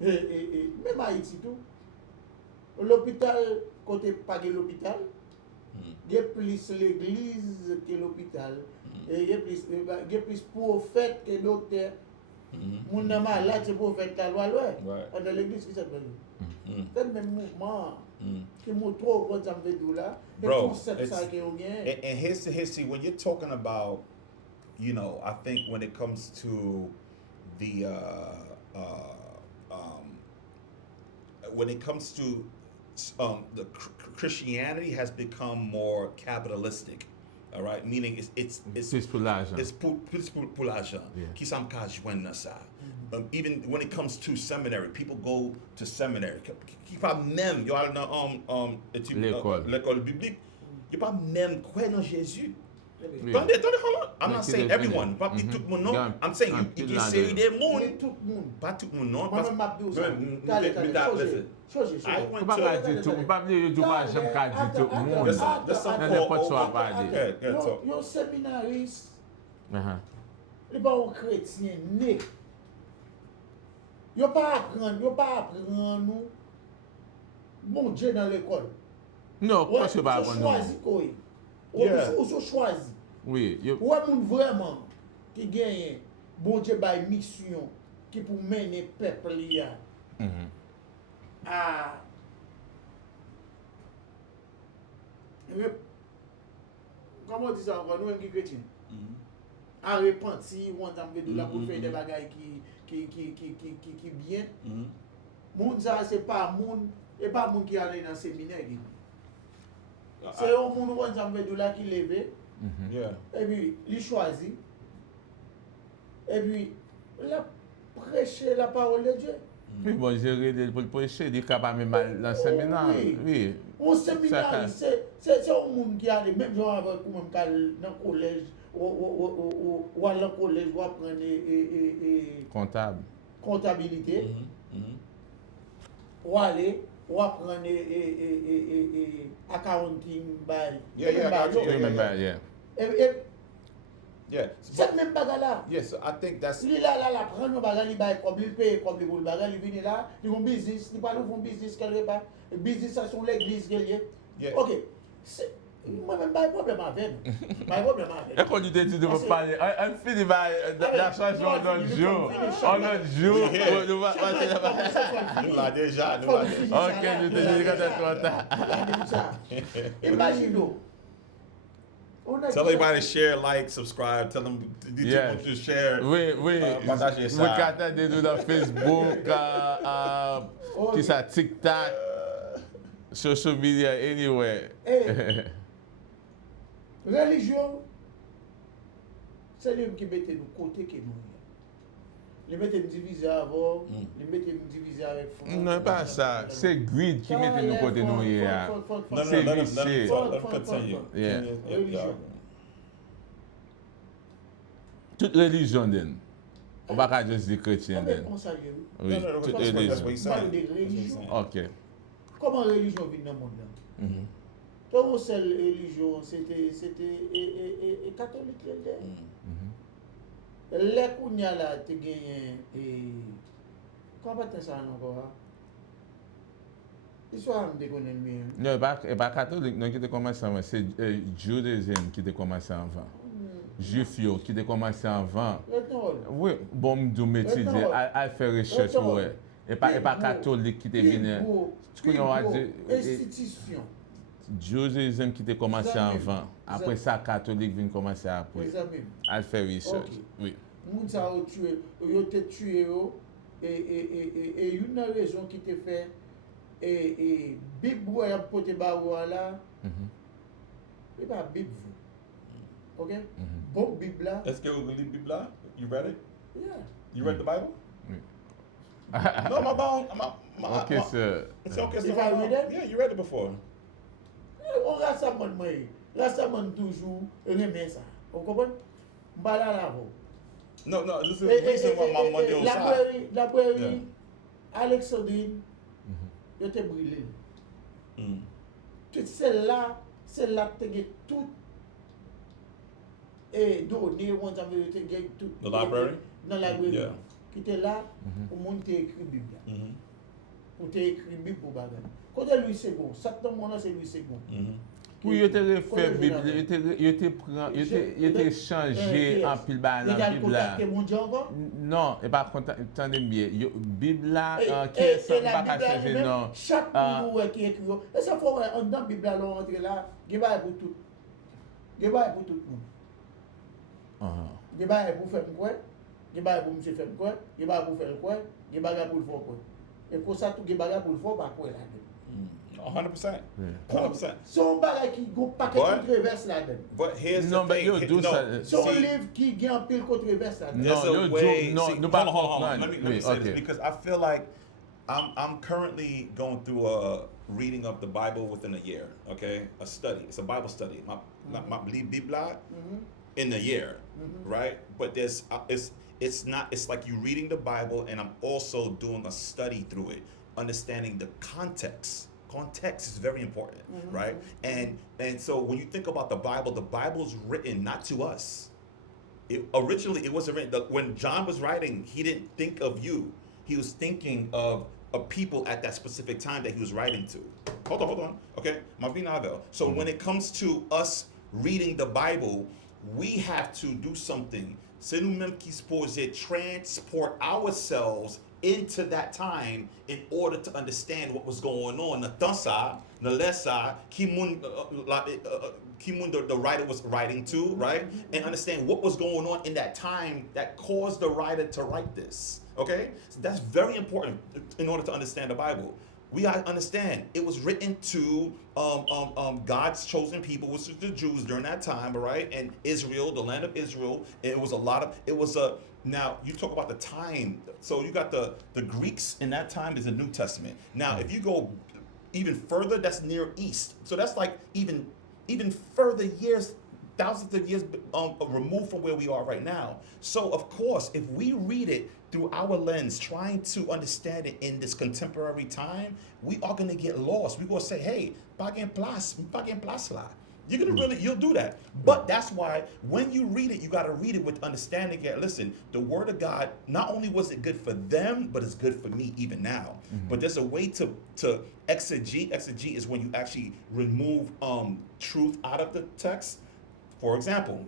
Et même Haïti tout. L'hôpital côté pas de l'hôpital. Il y a plus l'église que l'hôpital. Et il y a plus prophète que docteur. Mon nom là c'est prophète la loi dans l'église qui s'appelle. C'est le même mouvement qui montre trop quand ça me fait là. Bro, and here's when you're talking about, I think when it comes to the Christianity has become more capitalistic. All right, meaning it's pour l'argent. It's pour l'argent. Qui s'en cache dans ça. Even when it comes to seminary, people go to seminary. Qui pas même, yo allé dans l'école biblique, yo pas même croire dans Jésus. Attendez, hold on. I'm not saying everyone. Pas tout le monde non. I'm saying you can say des monde. Pas tout le monde non. Parce que I went to your seminarist. Les pas chrétiens né. Yo pas apprendre nous bon Dieu dans l'école. Non, parce que pas apprendre. Choisi quoi. Ou choisi. Oui, ouais moun vraiment qui gagne bon Dieu by mission qui pour mener peuple là. Comment on dit ça encore nous même qui chrétiens à repentir ou entendre de la pour faire des bagailles qui bien moun ça c'est pas moun et pas moun qui allait dans séminaire c'est un moun ou entendre de là qui levé et puis il choisit et puis la prêcher la parole de Dieu. Oui, bon, j'ai pour prêcher, il est capable même dans le séminaire. Oui. Au séminaire, c'est un monde qui a les mêmes gens avec ou même dans le collège, ou à le collège, ou apprendre comptabilité, ou aller, ou apprendre accounting, Yeah. Cette même bagarre là. Yes, I think that's. Il là prend nos bagages, il bail comme il paye comme les bagages, il vient là, il font business, il pas nous font business quelque part. Business ça sont l'église qui est. OK. Moi-même, pas de problème avec nous. Pas de problème avec Et quand tu t'es dit de me parler, on finit par la chanson en autre jour. En autre jour, on va passer la Nous là déjà, nous Faut là que déjà. Ok, je te dis quand t'es content. Imagine, on a Tell dit everybody to ça. share, like, subscribe. Tell them Yes. to share. Oui, oui. Partager Vous ça. regardez nous dans Facebook, qui ça, TikTok, social media, anywhere. Eh. Religion, c'est lui qui mettait nous côté que nous. Les mettez nous diviser avant, les mettez nous diviser avec fond. Non, pas ça. C'est greed qui met nous côté nous hier. No, C'est let vicieux. him continue. Yeah. Religion. Toute religion, then. On va pas juste dire chrétien, then. Oui, No, toute that's religion. what he's Parle saying. de religion. Ok. Comment religion vit dans le monde là? Mhm. Ton seule religion, c'était catholique. Les kounya là, tu gagnes. Comment tu ça encore? Histoire me déconne mieux. Non, et pas catholique, non, qui a commencé avant. C'est judaïsme qui a commencé avant. Juif yo, qui a commencé avant. Oui, bon, me métier, à faire recherche, ouais. Et pas catholique qui est venu. Tu connais, on va dire. Institution. Judaïsme qui a commencé avant. Après ça, catholique vient commencer après. Les amis. À faire recherche. Oui. Moun sa ont tué, yo te tué yo, et une raison qui te fait, et Bible ou a pote ba là, et pas Bible vous. Ok? Bon Bible là. Let's go with the Bible. You read it? Yeah. You read the Bible? Oui. No, my bone. Ok, sir. It's okay. If I read it? Yeah, you read it before. On rassemble moi. Rassemble toujours remet ça. On comprend? Mbala la vo. No, this is the reason why my money on side. La prairie, Alexandrine, yo te brûlé. Tout celle-là te get tout et donné, on t'a vu te get tout. The library? Dans la librairie. Yeah. Qui était là, pour monde te écrit Bible. Pour te écrit Bible pour bagarre. Quand lui c'est bon, ça te montre c'est lui c'est bon. Oui, il te refait Bible, il te changé en pile dans la Bible là. Non, et par contre, attendez bien, Bible là, qui est sans pas changer non. Chaque mot qui est écrit, et ça faut en dans Bible là, entrer là, il va pour tout. Il va pour tout le monde. Il va pour faire quoi? Il va pour monsieur faire quoi? Il va pour faire quoi? Il va pour le faire quoi? Et pour ça tout il va pour le faire pas quoi là. 100%. 100%. Son bagage qui go paquet controverse là-dedans. But here's Non, the mais thing. yo, do ça. Son livre qui gagne pile controverse là-dedans. There's No, a you way. do- no, See, no, hold on. Let me say okay. this because I feel like I'm currently going through a reading of the Bible within a year. Okay, a study. It's a Bible study. My Bible in a year, right? But there's it's not. It's like you reading the Bible, and I'm also doing a study through it, understanding the context. Context is very important, right? And so when you think about the Bible's written not to us. Originally, it wasn't written. When John was writing, he didn't think of you. He was thinking of people at that specific time that he was writing to. Hold on. Okay, Mavinavel. So when it comes to us reading the Bible, we have to do something. C'est nous-mêmes qui supposé transport ourselves into that time in order to understand what was going on. The writer was writing to, right? And understand what was going on in that time that caused the writer to write this. Okay? So that's very important in order to understand the Bible. We gotta understand it was written to God's chosen people, which was the Jews during that time, right? And Israel, the land of Israel. And now you talk about the time. So you got the Greeks in that time is the New Testament. Now if you go even further, that's Near East. So that's like even further years, thousands of years removed from where we are right now. So of course, if we read it through our lens, trying to understand it in this contemporary time, we are going to get lost. We're going to say, hey, pas gen place là. You're gonna really, you'll do that. But that's why when you read it, you gotta read it with understanding. Yeah, listen, the word of God, not only was it good for them, but it's good for me even now. But there's a way to exegete. Exegete is when you actually remove truth out of the text. For example,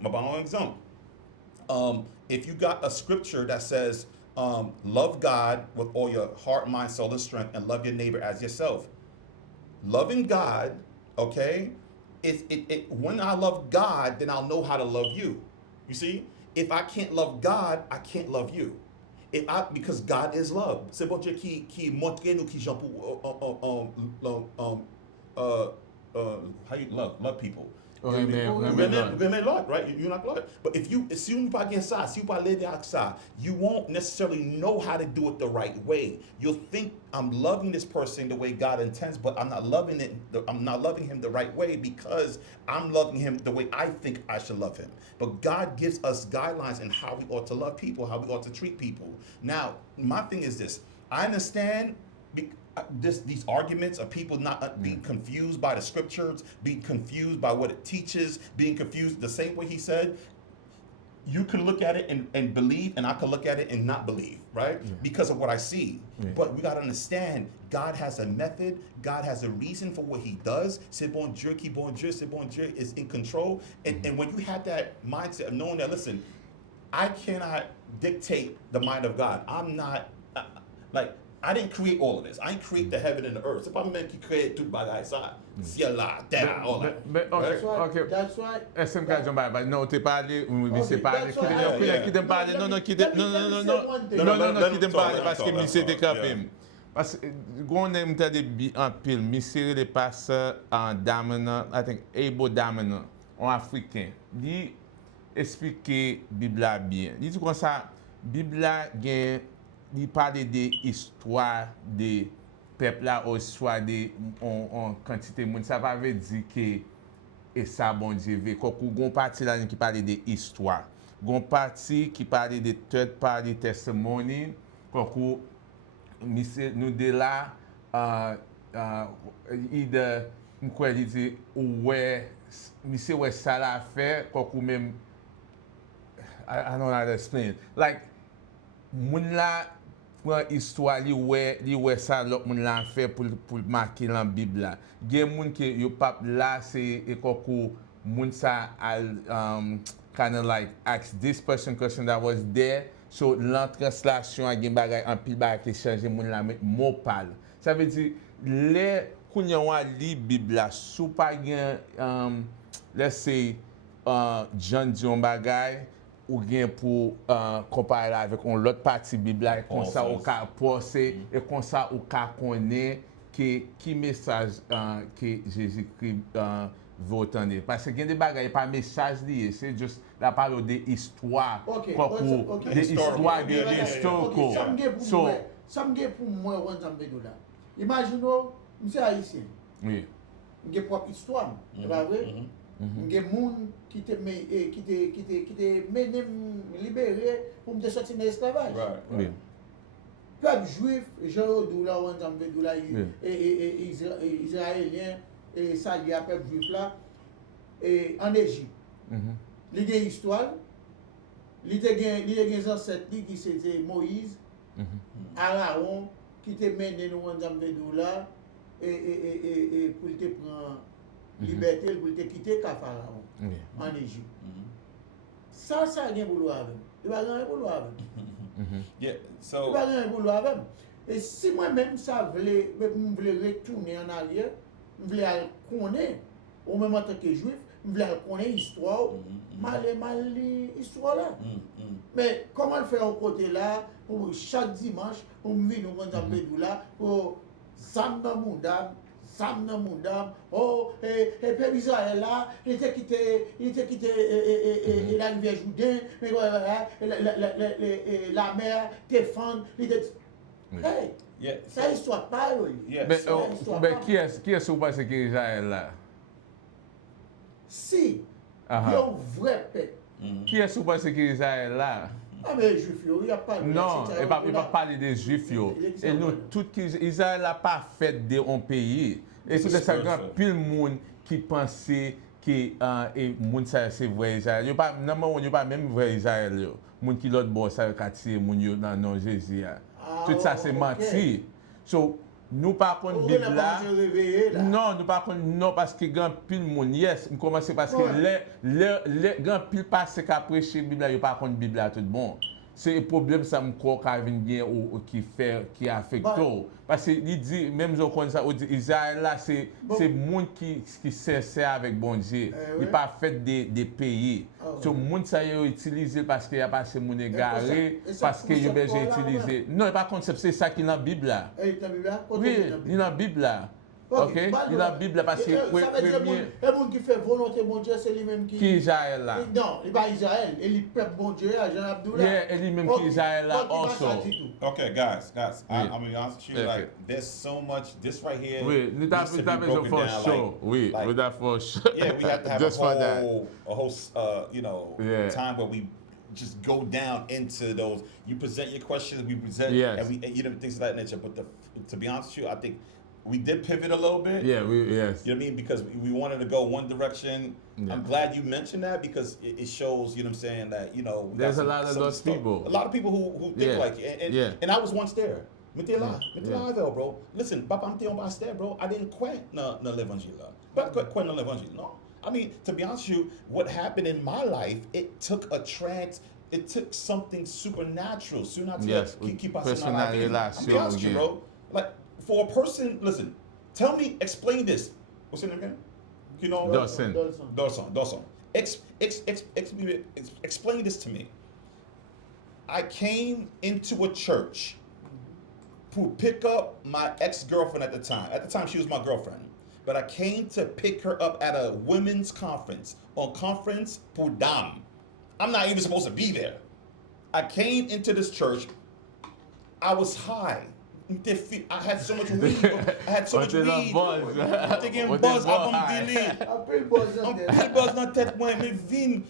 if you got a scripture that says, love God with all your heart, mind, soul, and strength, and love your neighbor as yourself. Loving God, okay, when I love God, then I'll know how to love you. You see? If I can't love God, I can't love you. Because God is love. C'est bon Dieu qui montre nous qui j'en how you love people. Women Lord, right? You're not Lord. But if you you won't necessarily know how to do it the right way. You'll think I'm loving this person the way God intends, but I'm not loving him the right way because I'm loving him the way I think I should love him. But God gives us guidelines in how we ought to love people, how we ought to treat people. Now, my thing is this. I understand these arguments of people not being confused by the scriptures, being confused by what it teaches, being confused the same way he said. You can look at it and believe, and I can look at it and not believe, right? Yeah. Because of what I see. Yeah. But we got to understand, God has a method. God has a reason for what he does. C'est bon Dieu qui bon Dieu, c'est bon Dieu is in control. And when you have that mindset of knowing that, listen, I cannot dictate the mind of God. I'm not, I didn't create all of this. I didn't create the heaven and the earth. C'est pas moi qui crée tout bagay ça. Ciel là, terre, all that. Okay. That's why. SM ka jomba, but no, t'es parlé, oui, c'est parlé. Qui t'aime parler? Non, qui t'aime parler parce que monsieur t'es capé. Parce que quand on aime des en pile, monsieur les passe en damena, I think Ebo damena, en africain. Dit expliquer Bible bien. Dit comme ça, Bible gain il parle de l'histoire des peuples là, ou histoire de en quantité de monde. Ça va veut dire que et ça bon Dieu veut. Quand on partie là qui parle de l'histoire, on partie qui parle de third party testimony. Quand nous de là il de quoi dit ouais monsieur ouais ça l'a fait quand même I don't know how to explain. Like moun la prend histoire li ouais ça l'autre moun la fait pour marquer dans Bible là. Gen moun qui yo pas là c'est ekoku moun sa kind of like ask this person that was there, so l'entranslation a gen bagay en pile bagay qui changer moun la met mot parle. Ça veut dire les kounya wa li Bible là sou pa gen let's say John Dion bagay ou bien pour comparer avec l'autre partie Bible comme ça au cas penser et comme ça au cas connaît qui message que Jésus-Christ veut entendre parce que il y a des bagages pas message lié, c'est juste la parole de histoire des histoires des historiques. Ça me pour moi on s'en là. Imaginons monsieur haïtien. Oui. Il y a propre histoire, c'est pas vrai? Il y a des gens qui te mené libéré pour me sortir de l'esclavage. Oui. Peuple juif, Jean Doula, et israélien, et ça, il y a peuple juif là, et en Égypte. Il y a une histoire, il y a des ancêtres qui c'était Moïse, Aaron, qui te mené nous en Doula, et pour te prendre liberté pour te quitter Pharaon en Égypte. Ça a rien boulot avec. Il va rien boulot avec. Yeah, so il va rien boulot avec. Et si moi-même ça voulait retourner en arrière, je voulais connaître, au même en tant que juif, je voulais connaître l'histoire, mal l'histoire là. Mais comment le faire au côté là, pour chaque dimanche, pour me venir au là, pour Sam dans mon dame, et peuple Israël là, il était quitté la rivière Jourdain, mais la mer défend, hey, ça histoire pas mais qui est-ce vous pensez que Israël là? Si, il y a un vrai peuple. Qui est-ce vous pensez que Israël là? Ah mais les juifs, il n'y a pas de... Non, il ne va pas parler des juifs. Et nous, tout Israël n'a pas fait de un pays. Et c'est ça, il y a plus de monde qui pensait qui et moun ça c'est vrai Israël. Yo pas number one, yo pas même vrai Israël yo. Moun qui l'autre boss ça ka tirer moun yo dans non Jésus. Tout ça c'est menti. So nous par contre Bible là. Non, nous par contre non parce que grand pile moun yes, on commence parce que les grand pile passé qu'a prêcher Bible là, yo par contre Bible là tout bon. C'est le problème ça me croit qu'a vient bien ou qui affecte parce que il dit même je connais ça Israël là c'est monde qui sincère avec bon Dieu il pas fait des pays so monde ça yo utilisé parce qu'il y a pas ces monde égaré parce que yo besoin utiliser non pas concept c'est ça qui dans la Bible là oui il dans la Bible là OK, il dans la Bible parce que premier le monde qui fait volonté mon Dieu c'est lui-même qui Israël là. Non, il pas Israël, il est peuple bon Dieu Jean Abdullah. Yeah, et lui même qui Israël là also. Okay, guys, I'm gonna be honest with you. Like, there's so much. This right here. Oui, nous needs to be broken for down, sure. Oui, like, nous avons for sure. Yeah, we have to have a whole, you know, Yeah. time where we just go down into those. You present your questions, we present, Yes. and we, you know, things of that nature. But to be honest with you, I think we did pivot a little bit. Yeah, yes. You know what I mean? Because we wanted to go one direction. Yeah. I'm glad you mentioned that because it shows, you know what I'm saying, that, you know, we There's got a lot of some those stuff. people. A lot of people who think Yeah. like it. And I was once there. Mete lá, bro. Listen, papa, I'm telling you there, bro. I didn't quit na l'evangile. But quit na l'evangile, no. I mean, to be honest with you, what happened in my life, it took something supernatural. Yes, keep personal relation, I'm be honest with you, bro. Like, for a person, listen, explain this. What's your name again? You know? Dawson. Explain this to me. I came into a church to pick up my ex-girlfriend at the time. At the time, she was my girlfriend. But I came to pick her up at a women's conference, on Conference pour Dames. I'm not even supposed to be there. I came into this church. I was high. I had so much weed. I'm taking buzz. I'm buzz dans tête moi. Me vin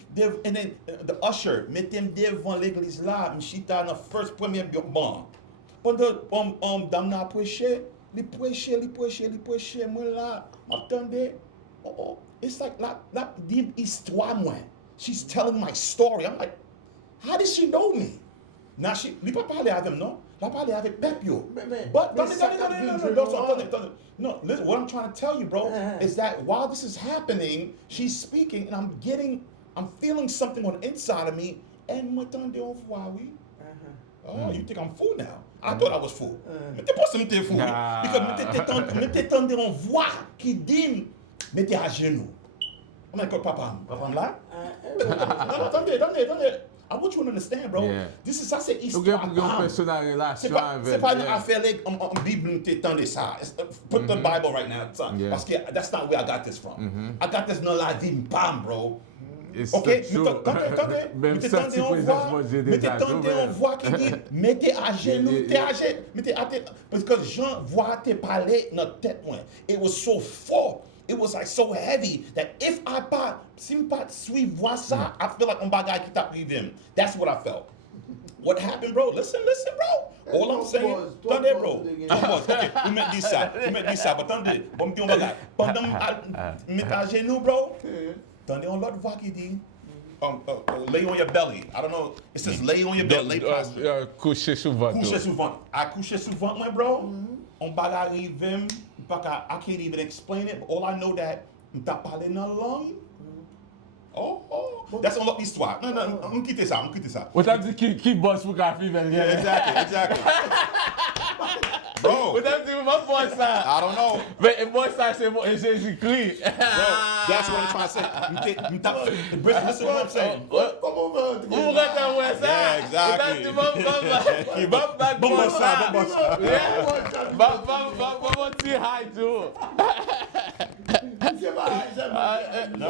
and then the usher mettem devant l'église là. Me chita dans first premier banc. Pendant dame n'a prêché, li prêché moi là. M'attendais. Oh, it's like la deep histoire moi. She's telling my story. I'm like, how did she know me? Now li pas parler avec non. La parler avec Pepio. But no, listen, what I'm trying to tell you, bro, is that while this is happening, she's speaking and I'm feeling something on the inside of me. And oh, you think I'm fool now? I thought I was fool. Mais t'es pas ça, m'étais fool. Because m'étais tendé en voix qui dit, mettez à genoux. I'm like, papa, là? Non, attendez. I want you to understand, bro. Yeah. This is ça c'est Ou histoire. personnel relation C'est pas une affaire like en Bible t'es tendé ça. Put the Bible right now, son. Yeah. Parce que that's not where I got this from. I got this dans la vie, bam, bro. It's Ok, attendez. Même ça, si mettez en voix qui dit, mettez à genoux, mettez à tête. Parce que Jean voit te parler dans la tête, moi. It was so full. It was like so heavy that if I si pas suivre voir ça, I feel like I'm bagay qui tape with him. That's what I felt. What happened, bro? Listen, bro. All I'm saying, attendez, bro. Okay, we met this side, but attendez, bon me dire un bagay. Pendant mettre à genoux, bro. Attendez, on l'autre voix qui dit, lay on your belly. I don't know. It says lay on your belly. Lay prostrate. Coucher sous ventre. I couché sous ventre, my bro. On bagay arrive him. I can't even explain it, but all I know that m'ta parlé dans la langue. Oh, that's on l'autre histoire. Non, on quitte ça. Ou t'as dit qui bosse pour café, Yeah, exactly. Bro, Ou t'as dit mon boss ça. I don't know. Mais moi ça c'est bon, Jésus-Christ. Bro, that's what I'm trying to say. Listen to what I'm saying. Ou t'as ouais ça. Yeah, exactly. Ou t'as dit bon ça. Bon petit high too. No.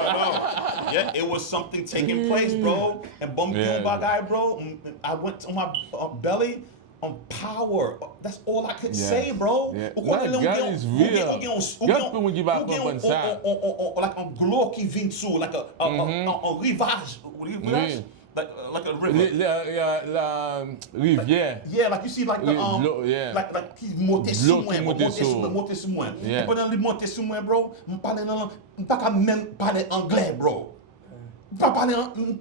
Yeah, it was something taking place, bro. And guy, bro. I went on my belly on power. That's all I could say, bro. Yeah. God is real. God peut give up comme ça. Like on glow qui vient sous, like a rivage. like a river. La rivière. Yeah, like you see, like the Yeah. like he's monté sous moi, monté sous moi. Yeah. Et pendant lui monter sous moi, bro, me parler dans, pas même parler anglais, bro. Pas parler,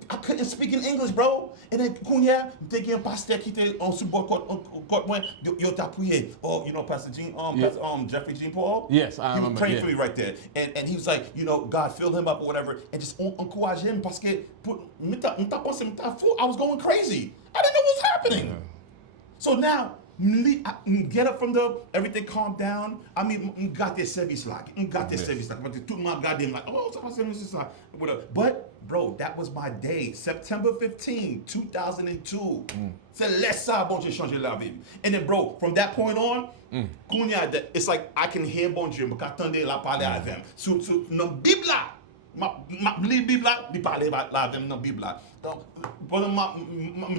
I couldn't speak in English, bro. And then Kounya, t'es un pasteur qui était en support côté moi, yo t'a prié. Oh, you know, Pastor Jean, Pastor, Jeffrey Jean Paul. Yes, I he was remember, praying yeah. for me right there, and he was like, you know, God filled him up or whatever, and just encourage him parce que I was going crazy. I didn't know what was happening. Yeah. So now, get up from everything calmed down. I mean, got their service like, but tout le monde regardait like, oh, ça va c'est ça, whatever. But bro, that was my day, September 15, 2002. C'est laisse ça, bon Dieu changer la vie. And then bro, from that point on, it's like I can hear bon Dieu, mais attendez la parler avec him. So dans Bible là, ma Bible là, il parlait là avec dans Bible là. Donc pendant ma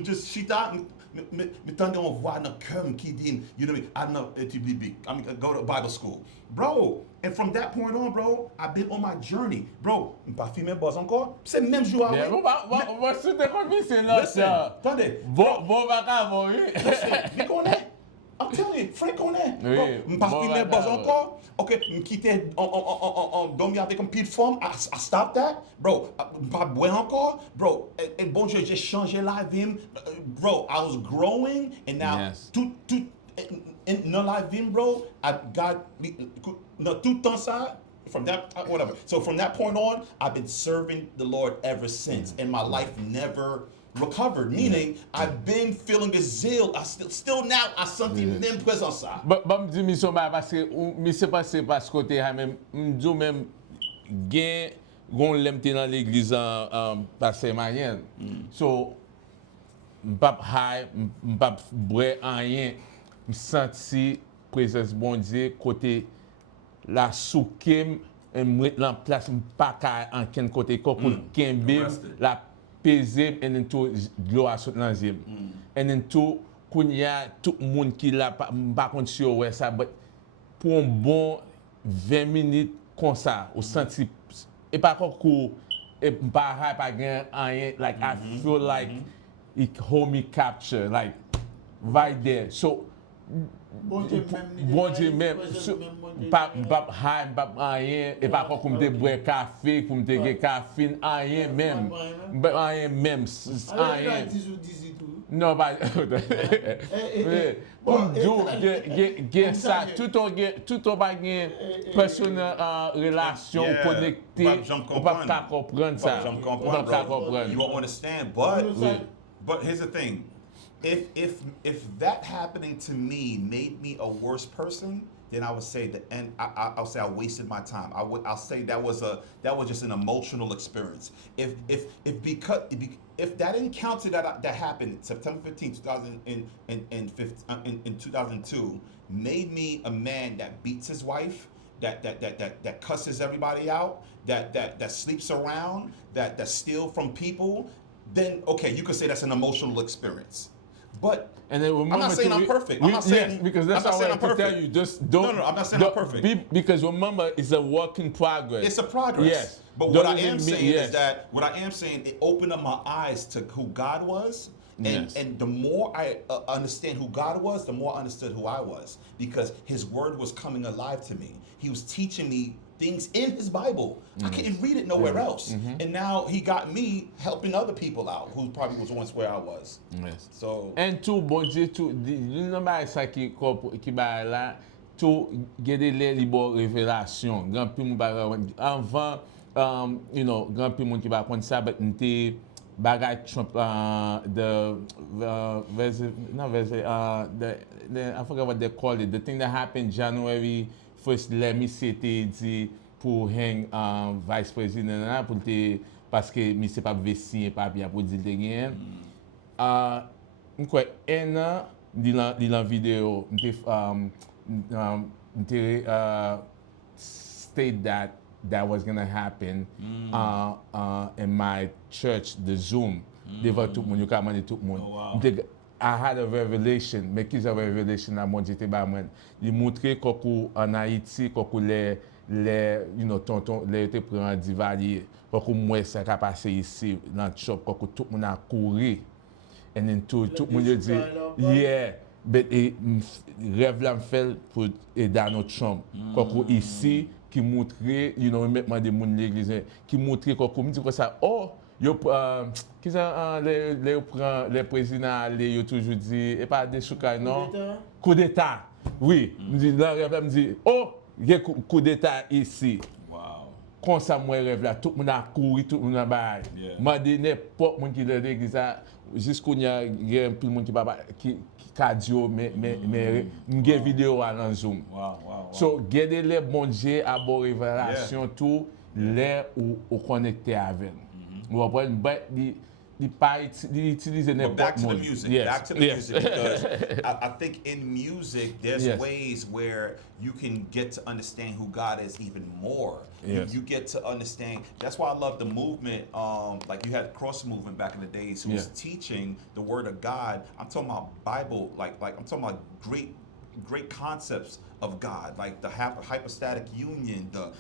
just chita. Me tendais on voit dans cœur qui dit, you know, I know études bibliques. I mean, go to Bible school, bro. And from that point on, bro, I've been on my journey, bro. Pas filmé boss encore. C'est même jour Yeah, on se te convaincre là. Listen, attendez. Bon baka bon. Listen, me connais. I'm telling you, Frank connaît. Oui, Pas bon filmé baka, boss encore. Ok, me quitter en dormir avec un pied de femme. I stopped that, bro. Pas boire encore, bro. Et bon Dieu, j'ai changé la vie, bro. I was growing, and now Yes. tout dans la vie, bro. I got tout temps ça. From that, whatever. So from that point on, I've been serving the Lord ever since, and my life never recovered. Meaning, I've been feeling a zeal. I still now, I senti même présence ça. Bon, me dis mission parce que me c'est passé parce que côté même m'dou même gain gon lemte dans l'église en passer moyen. So m'pap high, m'pap boire rien, me senti présence bon Dieu côté la soukem et me en place m'pas en ken côté pour kembe la pesé et then tout l'eau a sauté dans zim. Et then tout kounya tout monde qui là pas contre sur ouais ça pour un bon 20 minutes comme ça au senti et pas encore et pas gain rien like I feel like it hold me capture like right there. So bon Dieu même pas high pas rien et pas comme te boire café comme te get café rien même rien même rien non pas comme get ça tout on pas gain personnel relation connecté on pas comprendre ça on pas comprendre You won't understand, but here's the thing. If that happening to me made me a worse person, then I would say I'll say I wasted my time. I'll say that was just an emotional experience. If that encounter that happened September 15, 2002 made me a man that beats his wife, that cusses everybody out, that sleeps around, that steal from people, then okay, you could say that's an emotional experience. But and then remember I'm not saying I'm perfect. I'm not saying because that's I'm not saying what I I'm have to perfect. tell you. Just don't. No, I'm not saying I'm perfect. Because remember, it's a work in progress. It's a progress. Yes. But what I am saying is that it opened up my eyes to who God was. And the more I understand who God was, the more I understood who I was. Because his word was coming alive to me. He was teaching me things in his Bible. I couldn't read it nowhere else. And now he got me helping other people out who probably was once where I was. Yes. So and tout bon Dieu tout number ça qui ba là tout gade les libre révélation grand pi moun ba avant you know grand pi moun qui ba connait ça but n'était bagay Trump the I forgot what they call it, the thing that happened January 1st, let me say dit pour hang vice president là pour te parce que mi c'est pas vessi pas bien pour dire te gain quoi un an dans vidéo state that was going to happen in my church, the Zoom devant tout le monde, tout le monde. Oh, wow. I had a revelation, mais qu'est-ce que revelation à mon Dieu te ba moi. Il montrait qu'en Haïti, les tonton, les te prend divalier, quand moi ça qui a passé ici dans le shop, quand tout le monde a couru, et then tout le monde dit, yeah, mais rêve là me fait pour aider dans notre chambre, quand ici qui montrait, maintenant des monde l'église, qui montrait quand me dit comme ça, oh, yo qui ça les présidents les toujours dit et pas des choukay non coup d'état oui me dit dans rêve me dit oh il y a coup d'état ici Wow. comme ça moi rêve là tout le monde a couru tout le monde a bail m'a dit n'importe monde qui dans l'église jusqu'au y a un peu de monde qui cardio mais une vidéo dans Zoom Wow. so garder les bons dieux à bonne révélation tout les ou connecté avec vous comprenez But back to the music. Yes. Back to the music because I think in music there's Yes. ways where you can get to understand who God is even more. Yes. You get to understand. That's why I love the movement. Like you had cross movement back in the days who was teaching the word of God. I'm talking about Bible, like I'm talking about great concepts of God, like the hypostatic union, the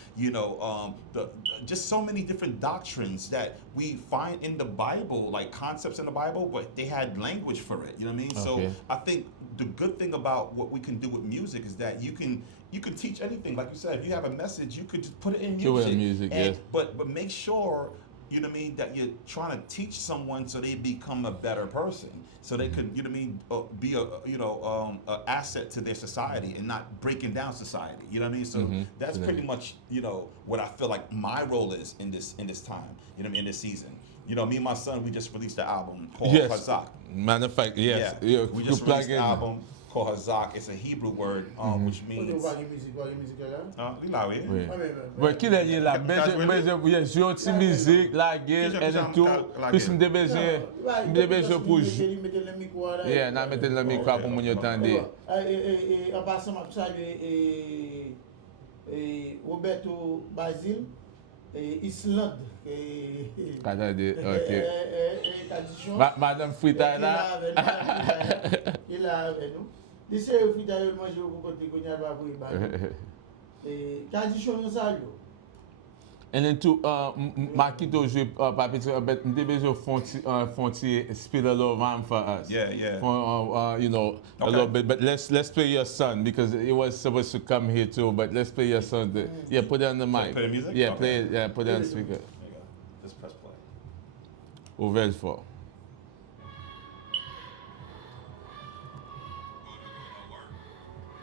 just so many different doctrines that we find in the Bible, like concepts in the Bible, but they had language for it. You know what I mean? Okay. So I think the good thing about what we can do with music is that you can teach anything. Like you said, if you have a message, you could just put it in music. Put it in music, yes. But make sure, you know what I mean, that you're trying to teach someone so they become a better person, so they could, you know what I mean, be a asset to their society and not breaking down society. You know what I mean? So that's pretty much, what I feel like my role is in this time. You know what I mean? In this season. Me and my son, we just released the album called Hazak. Matter of fact, yes. Yeah. We just released the album called Hazak. It's a Hebrew word, which means. Ouais, qu'il est là, mais j'ai une musique, la gueule, et tout. Puis je me débêche pour jouer. Yeah, n'a mettre le micro pour mon entendre. En passant, je salue Roberto Basile, Islande. Attendez, ok. Madame Frita là. Il est là avec nous. Il s'est Frita, il mange au côté de Gonyalba pour il tradition ça yo. And then tout, Marquito joue papier, but they besoin fonti spill a little rhyme for us. Yeah. For, a little bit. But let's play your son because it was supposed to come here too. But let's play your son. Yeah, put it on the mic. Play the music? Yeah, Okay. play it. Yeah, put it on speaker. There you go. Just press play. Ouvert fort.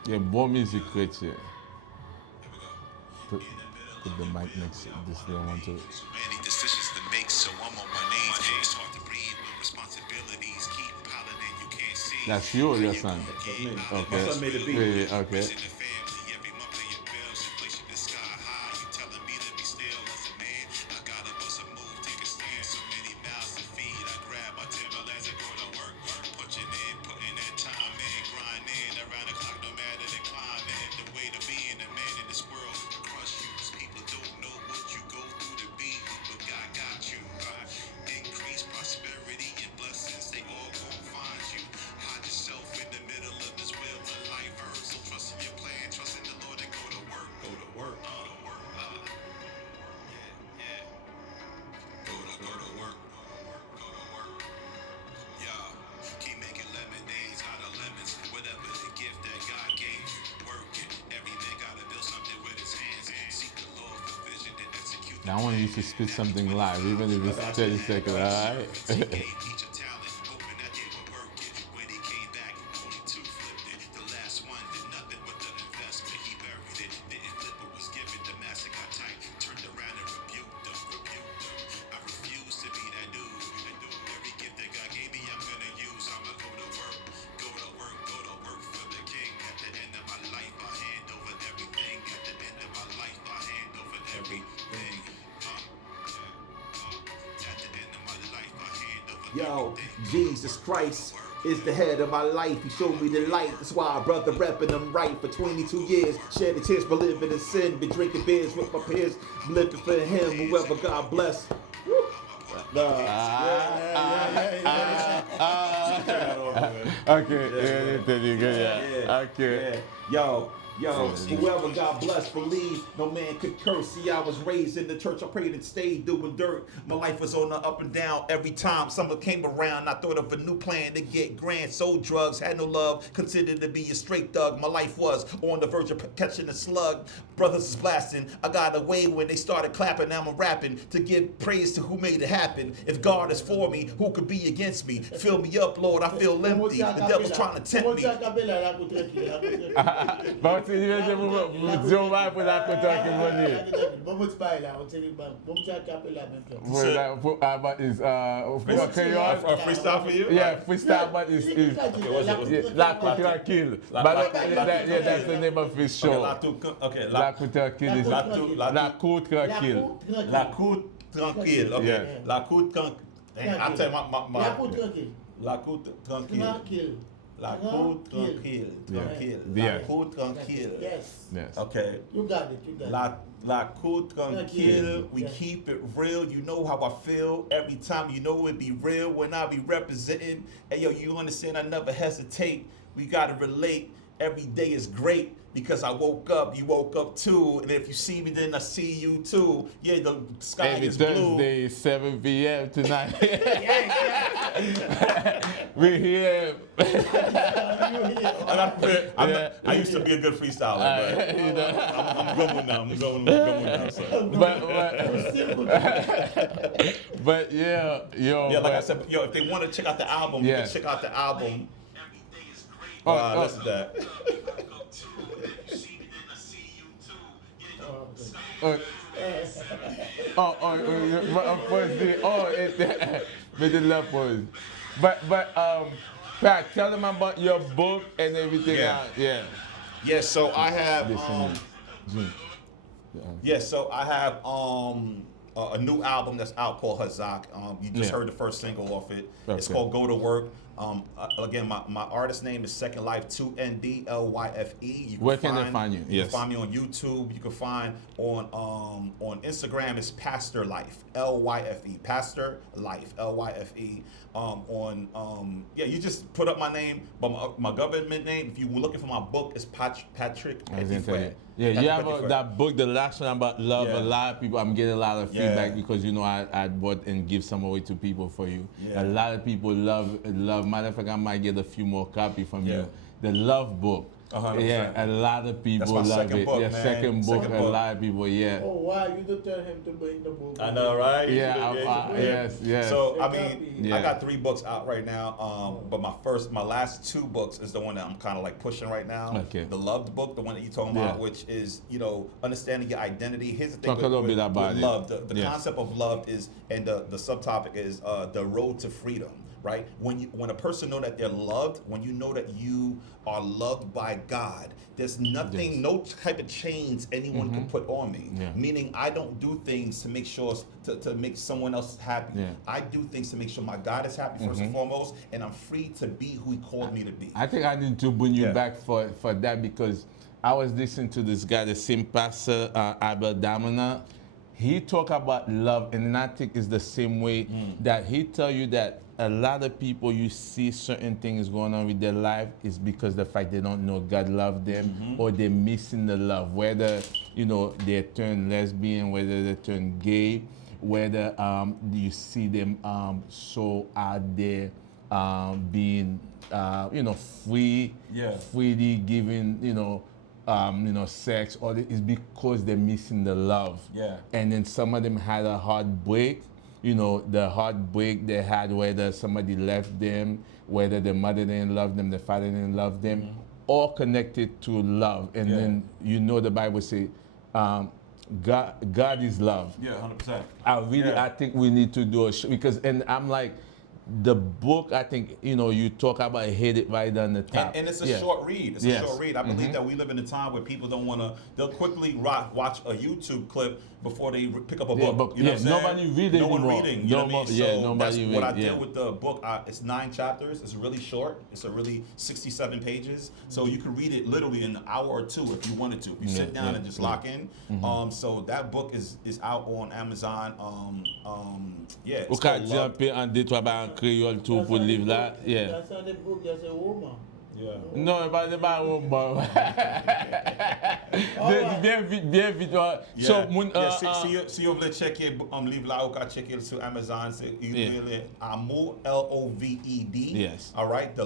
Yeah, bon musique chrétienne. Put the mic next to this little one too. So many decisions to make, so I'm on my knees. It's hard to breathe when responsibilities keep piling and you can't see. That's you or your son? That's me. Okay. My son made the beat. Yeah, okay. Raising the family, every month paying bills, inflation is sky high. You telling me to be still as a man? I gotta bust a move, take a stand. So many mouths to feed. I grab my Timberlands and go to work. Punching in, putting that time in, grinding around the clock, no matter the climate. The way to being a man in this world, crush you. People don't know what you go through to be, but God got you. Increase prosperity and blessings, they all gon' find you. Hide yourself in the middle of this wheel of life. So trust in your plan, trust in the Lord and go to work. Go to work. Go to work. Yeah. Go to work. Go to work. Yeah. Keep making lemonades out of lemons. Whatever the gift that God gave you, work it. Every man gotta build something with his hands. Seek the Lord for vision and execute. Now I want you to spit something live, even if it's 30 seconds, alright? Each a talent, hoping that they would work it. When he came back, only two flipped it. The last one did nothing but the investment. He buried it, didn't flip it, was given. The master got tight, turned around and rebuked them. I refuse to be that dude. Every gift that God gave me, I'm gonna use. I'ma go to work, go to work, go to work for the King. At the end of my life, I hand over everything. At the end of my life, I hand over everything. At the end of my life, I hand over Yo, everything. Jesus Christ is the head of my life. He showed me the light. That's why, brother, repping them right for 22 years. Shed the tears for living in sin. Been drinking beers with my peers. Living for him, whoever God bless. Okay, yeah. Okay. Yeah. Yo, Yo, whoever God bless, believe no man could curse. See, I was raised in the church. I prayed and stayed doing dirt. My life was on the up and down every time summer came around. I thought of a new plan to get grand. Sold drugs, had no love, considered to be a straight thug. My life was on the verge of catching a slug. Brothers is blasting. I got away when they started clapping. Now I'm rapping to give praise to who made it happen. If God is for me, who could be against me? Fill me up, Lord. I feel empty. The devil's trying to tempt me. But you Joe vai pour la côte tranquille money. Vamos para lá, vamos a capela mesmo. But it's A freestyle for you? yeah, freestyle, but it's Lakou Trankil. But yeah, that's the name of his show. Okay, Lakou Trankil is Lakou Trankil. Lakou Trankil. Okay. Yeah. Lakou Trankil. I'll tell you my Lakou Trankil. Lakou Trankil. Tranquil. Lakou Trankil. Tranquil. Yeah. Lakou Trankil. Yes. Yes. Okay. You got it. Lakou Trankil. We Yeah. keep it real. You know how I feel every time. You know it be real when I be representing. Hey yo, you understand? I never hesitate. We gotta relate. Every day is great because I woke up. You woke up too, and if you see me, then I see you too. Yeah, the sky Every is blue. Thursday, 7 p.m. tonight. We're here. I used to be a good freestyler, but You know. I'm good one now. I'm going now. So. But yeah, yo. Yeah, like I said, yo, if they want to check out the album, you Yeah. can check out the album. Oh, Listen to that. With the love pose. But Pat, tell them about your book and everything. Yeah. Yeah. Yeah, so I have Listen. so I have a new album that's out called Hazak. You just Yeah. heard the first single off it. It's Okay. called Go to Work. Again, my artist name is Second Life, 2NDLYFE. Where can they find you? You Yes. can find me on YouTube. You can find on Instagram it's Pastor Life, LYFE, Pastor Life, LYFE. You just put up my name, but my government name. If you were looking for my book, it's Patrick. I was gonna tell you. Petitfrere. Yeah, you Patrick have Petitfrere. that book, the last one about love. Yeah. A lot of people, I'm getting a lot of Yeah. feedback because I bought and give some away to people for you. Yeah. A lot of people love. Matter of fact, I might get a few more copies from Yeah. you. The love book. 100%. Yeah, a lot of people That's my love second it. book, yeah, man. second book. Second A book. lot of people. Yeah. Oh, why you don't tell him to bring the book? I know, right? Yeah. Yes. So I mean, Yeah. I got 3 books out right now. But my last 2 books is the one that I'm kind of like pushing right now. Okay. The Loved book, the one that you're talking Yeah. about, which is understanding your identity. Here's the thing Talk a little bit about with it. love. The Yes. concept of love is, and the subtopic is the road to freedom. Right? When a person know that they're loved, when you know that you are loved by God, there's nothing, Yes. no type of chains anyone can put on me. Yeah. Meaning I don't do things to make sure to make someone else happy. Yeah. I do things to make sure my God is happy first and foremost, and I'm free to be who He called me to be. I think I need to bring you Yeah. back for that because I was listening to this guy, the same pastor, Abel Damina. He talk about love, and I think it's the same way that he tell you that a lot of people, you see certain things going on with their life is because the fact they don't know God love them or they're missing the love, whether they turn lesbian, whether they turn gay, whether you see them so out there being free, Yeah. freely giving sex, or it's because they're missing the love. Yeah. And then some of them had a heartbreak, the heartbreak they had, whether somebody left them, whether the mother didn't love them, the father didn't love them, all connected to love. And then the Bible say, God is love. Yeah, 100%. I think we need to do a show because, and I'm like, the book, I think, you talk about hit it right on the top. And it's a Yeah. short read. It's Yes. a short read. I believe that we live in a time where people don't want to, they'll quickly watch a YouTube clip before they pick up a Yeah, book. but You know what I'm saying? nobody reading No one anymore. reading. You know what I mean? Yeah, So nobody that's what I read, yeah. did with the book. It's 9 chapters. It's really short. It's a really 67 pages. So you can read it literally in an hour or 2 if you wanted to. If you sit down and just lock in. So that book is out on Amazon. Ou It's ka called Love. jump en 2-3 ba en créole tout pour livre là. Yeah. That's how the book, that's a woman. Yeah. Non, pas de baron, bon. Alright. Bien vite. So, Yeah. mun, Si vous voulez checker livre là, ou ka checker sur Amazon, c'est Yeah. Amour, Loved. Yes. All right, the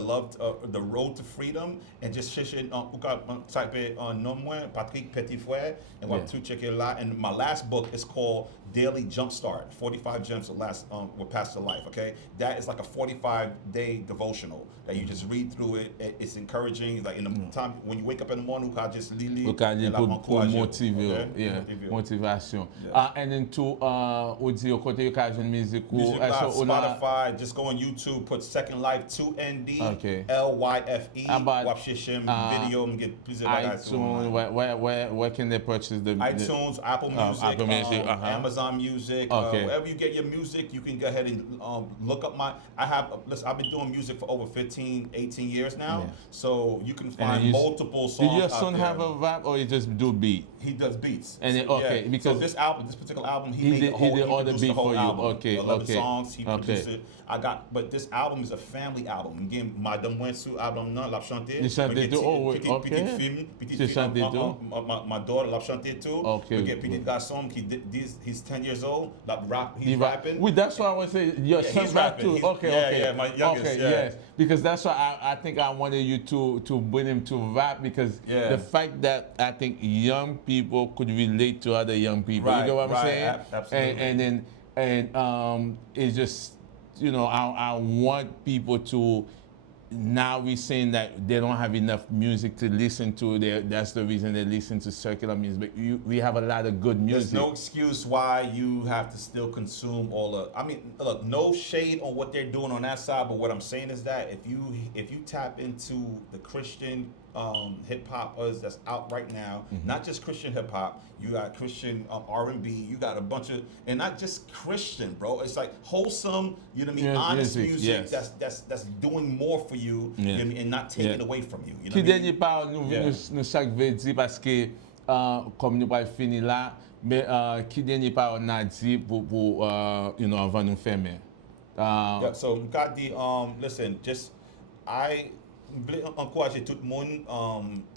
road to freedom, and just chercher ou ka type nom moi Patrick Petitfrère, and what Yeah. to check it là. And my last book is called Daily Jumpstart, 45 Gems that last will pass the life. Okay, that is like a 45-day devotional that you just read through it. It's encouraging. Like in the time when you wake up in the morning, you can just lili. Ou ka li pou motive, yeah, Motive. motivation. Yeah. And then to, ou di yo kote yo ka jen music ou, Music Spotify, just go on YouTube, put Second Life 2ND, Okay. LYFE, About, wap shishim, video, and get please iTunes, where can they purchase the iTunes, Apple Music, Apple Music, Amazon Music, Okay. wherever you get your music, you can go ahead and look up I've been doing music for over 15, 18 years now, Yeah. so you can And find then multiple songs. Did your out son there. have a rap or you just do beat? He does beats. And then, okay, yeah. because so this particular album, he made did- the he whole, did all the produced beat whole for you. album. Okay, 11 okay, songs, he produced okay. it. But this album is a family album. Again, Madame Wensu album non, l'a chanté. Il chantait tout? Oh, oui, ok. Petite fille, Tu chantais tout? my daughter l'a chanté too. Okay, We get petit good. garçon he's 10 years old. He's He rapping. Well, that's why I want to say your Yeah, son he's rap rapping. too. He's- Okay, yeah, okay. yeah, my youngest, Okay, yeah. yes. Because that's why I think I wanted you to bring him to rap because Yeah. the fact that I think young people could relate to other young people. Right, You know what I'm right, saying? absolutely. And it's just I want people to. Now we're saying that they don't have enough music to listen to. That's the reason they listen to secular music. But we have a lot of good music. There's no excuse why you have to still consume all of. I mean, look, no shade on what they're doing on that side, but what I'm saying is that if you tap into the Christian hip hoppers that's out right now, not just Christian hip hop, you got Christian R&B, you got a bunch of, and not just Christian, bro. It's like wholesome, you know what I mean, Yes, honest music, music yes. that's doing more for you, you know Yeah. what I mean, and not taking Yeah. away from you. You know Ki what I mean? denye par nou chak ve di paske kom nou pal fini la, me ki denye par nan di pou avan nou feme. Yeah, so got the listen, just I encourage tout le monde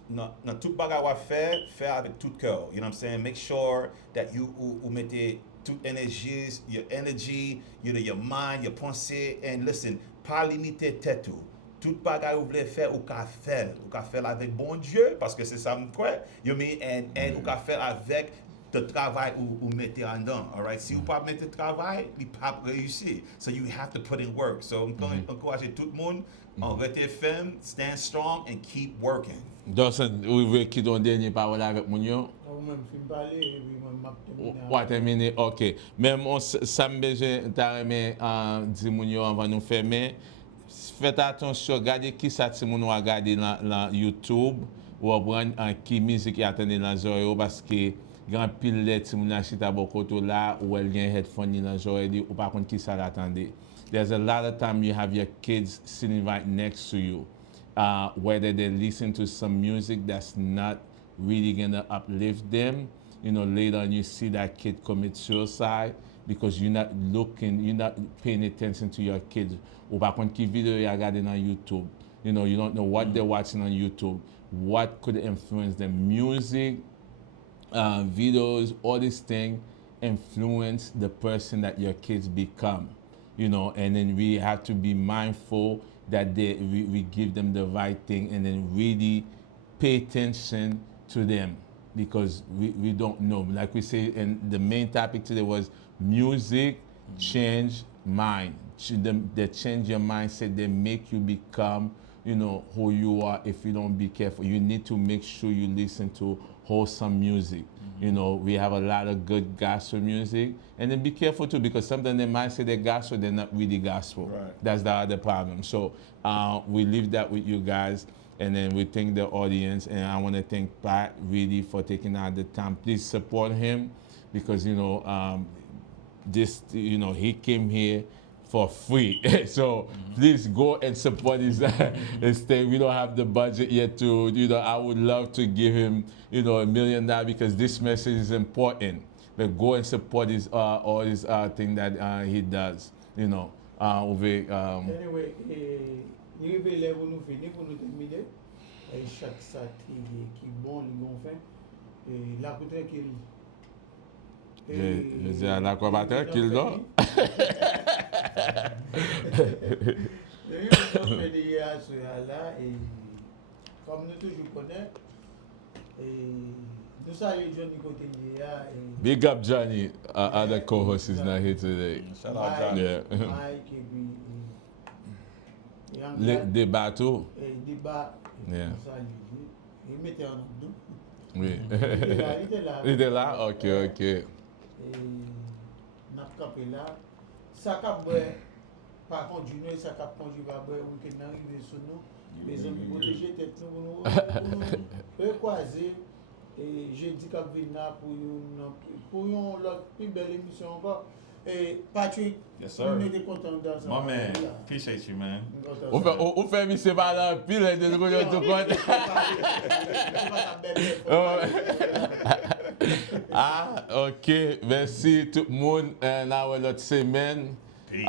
dans tout bagay wa faire avec tout cœur, you know what I'm saying? Make sure that you mettez toute énergie, your energy, your mind, your pensée, and listen, pas limiter tête ou. Tout bagay ou vle faire ou ka faire avec bon Dieu parce que c'est ça me croit. You mean and ou ka faire avec le travail ou mettez en dedans, all right? Si vous pas mettre travail, il pas réussir. So you have to put in work. So encourager tout le monde rester ferme, stand strong and keep working. Dosan, ou ve ki don denye parole avek moun yo? Ou men fin pale, epi men map termine. Ou a termine, ok. Men mon sam beje ta reme di moun yo anvan nou feme. Faites attention, gade ki sa ti moun wa gade la YouTube ou apren ki mizik y atende lan zore yo paske gran pil le ti moun achita bokoto la ou el gen headphone ni lan zore di ou pa kon ki sa l'attende. There's a lot of time you have your kids sitting right next to you. Whether they listen to some music that's not really gonna uplift them, later on you see that kid commit suicide because you're not paying attention to your kids. Ou pa kon ki video you gade on YouTube. You don't know what they're watching on YouTube. What could influence them? Music, videos, all these things influence the person that your kids become. And then we have to be mindful that we give them the right thing and then really pay attention to them because we don't know. Like we say, and the main topic today was music change mind. They change your mindset. They make you become, who you are if you don't be careful. You need to make sure you listen to wholesome music. We have a lot of good gospel music. And then be careful too, because sometimes they might say they're gospel, they're not really gospel. Right. That's the other problem. So we leave that with you guys. And then we thank the audience. And I want to thank Pat really for taking out the time. Please support him because, he came here for free. So please go and support his thing. We don't have the budget yet to, I would love to give him, $1 million because this message is important. But go and support his all his thing that he does, Anyway, Il révèle pour nous finir, pour nous terminer. Et chaque saté qui bon, ils vont faire. Et Lakou Trankil. Je dis à Lakou Trankil, non? On fait des là et comme nous toujours connaissons, et nous saluons Johnny côté là et Big up Johnny, other co-host is not here today. Shout out Johnny. Yeah. Mike et puis Le débat tout. et débat. Yeah. Nous saluons. Il mettait en abdou. Oui. Il était là. Il était là? Ok. Et n'a capé là. Ça cap par contre, Junior, ça cap quand je vais boire week-end arrivé sur nous. Les hommes protéger tête nous pour nous croiser et j'ai dit qu'on vient là pour une autre plus belle émission encore. Et Patrick, Yes, sir. on était content dans ça. My man, appreciate you, man. On fait mi se balan pile de ce que tu comptes. Ah, ok. Merci tout le monde. Now l'autre semaine. Peace.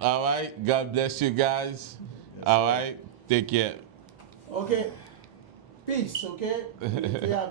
All right. God bless you guys. All right. Take care. Okay. Peace, okay?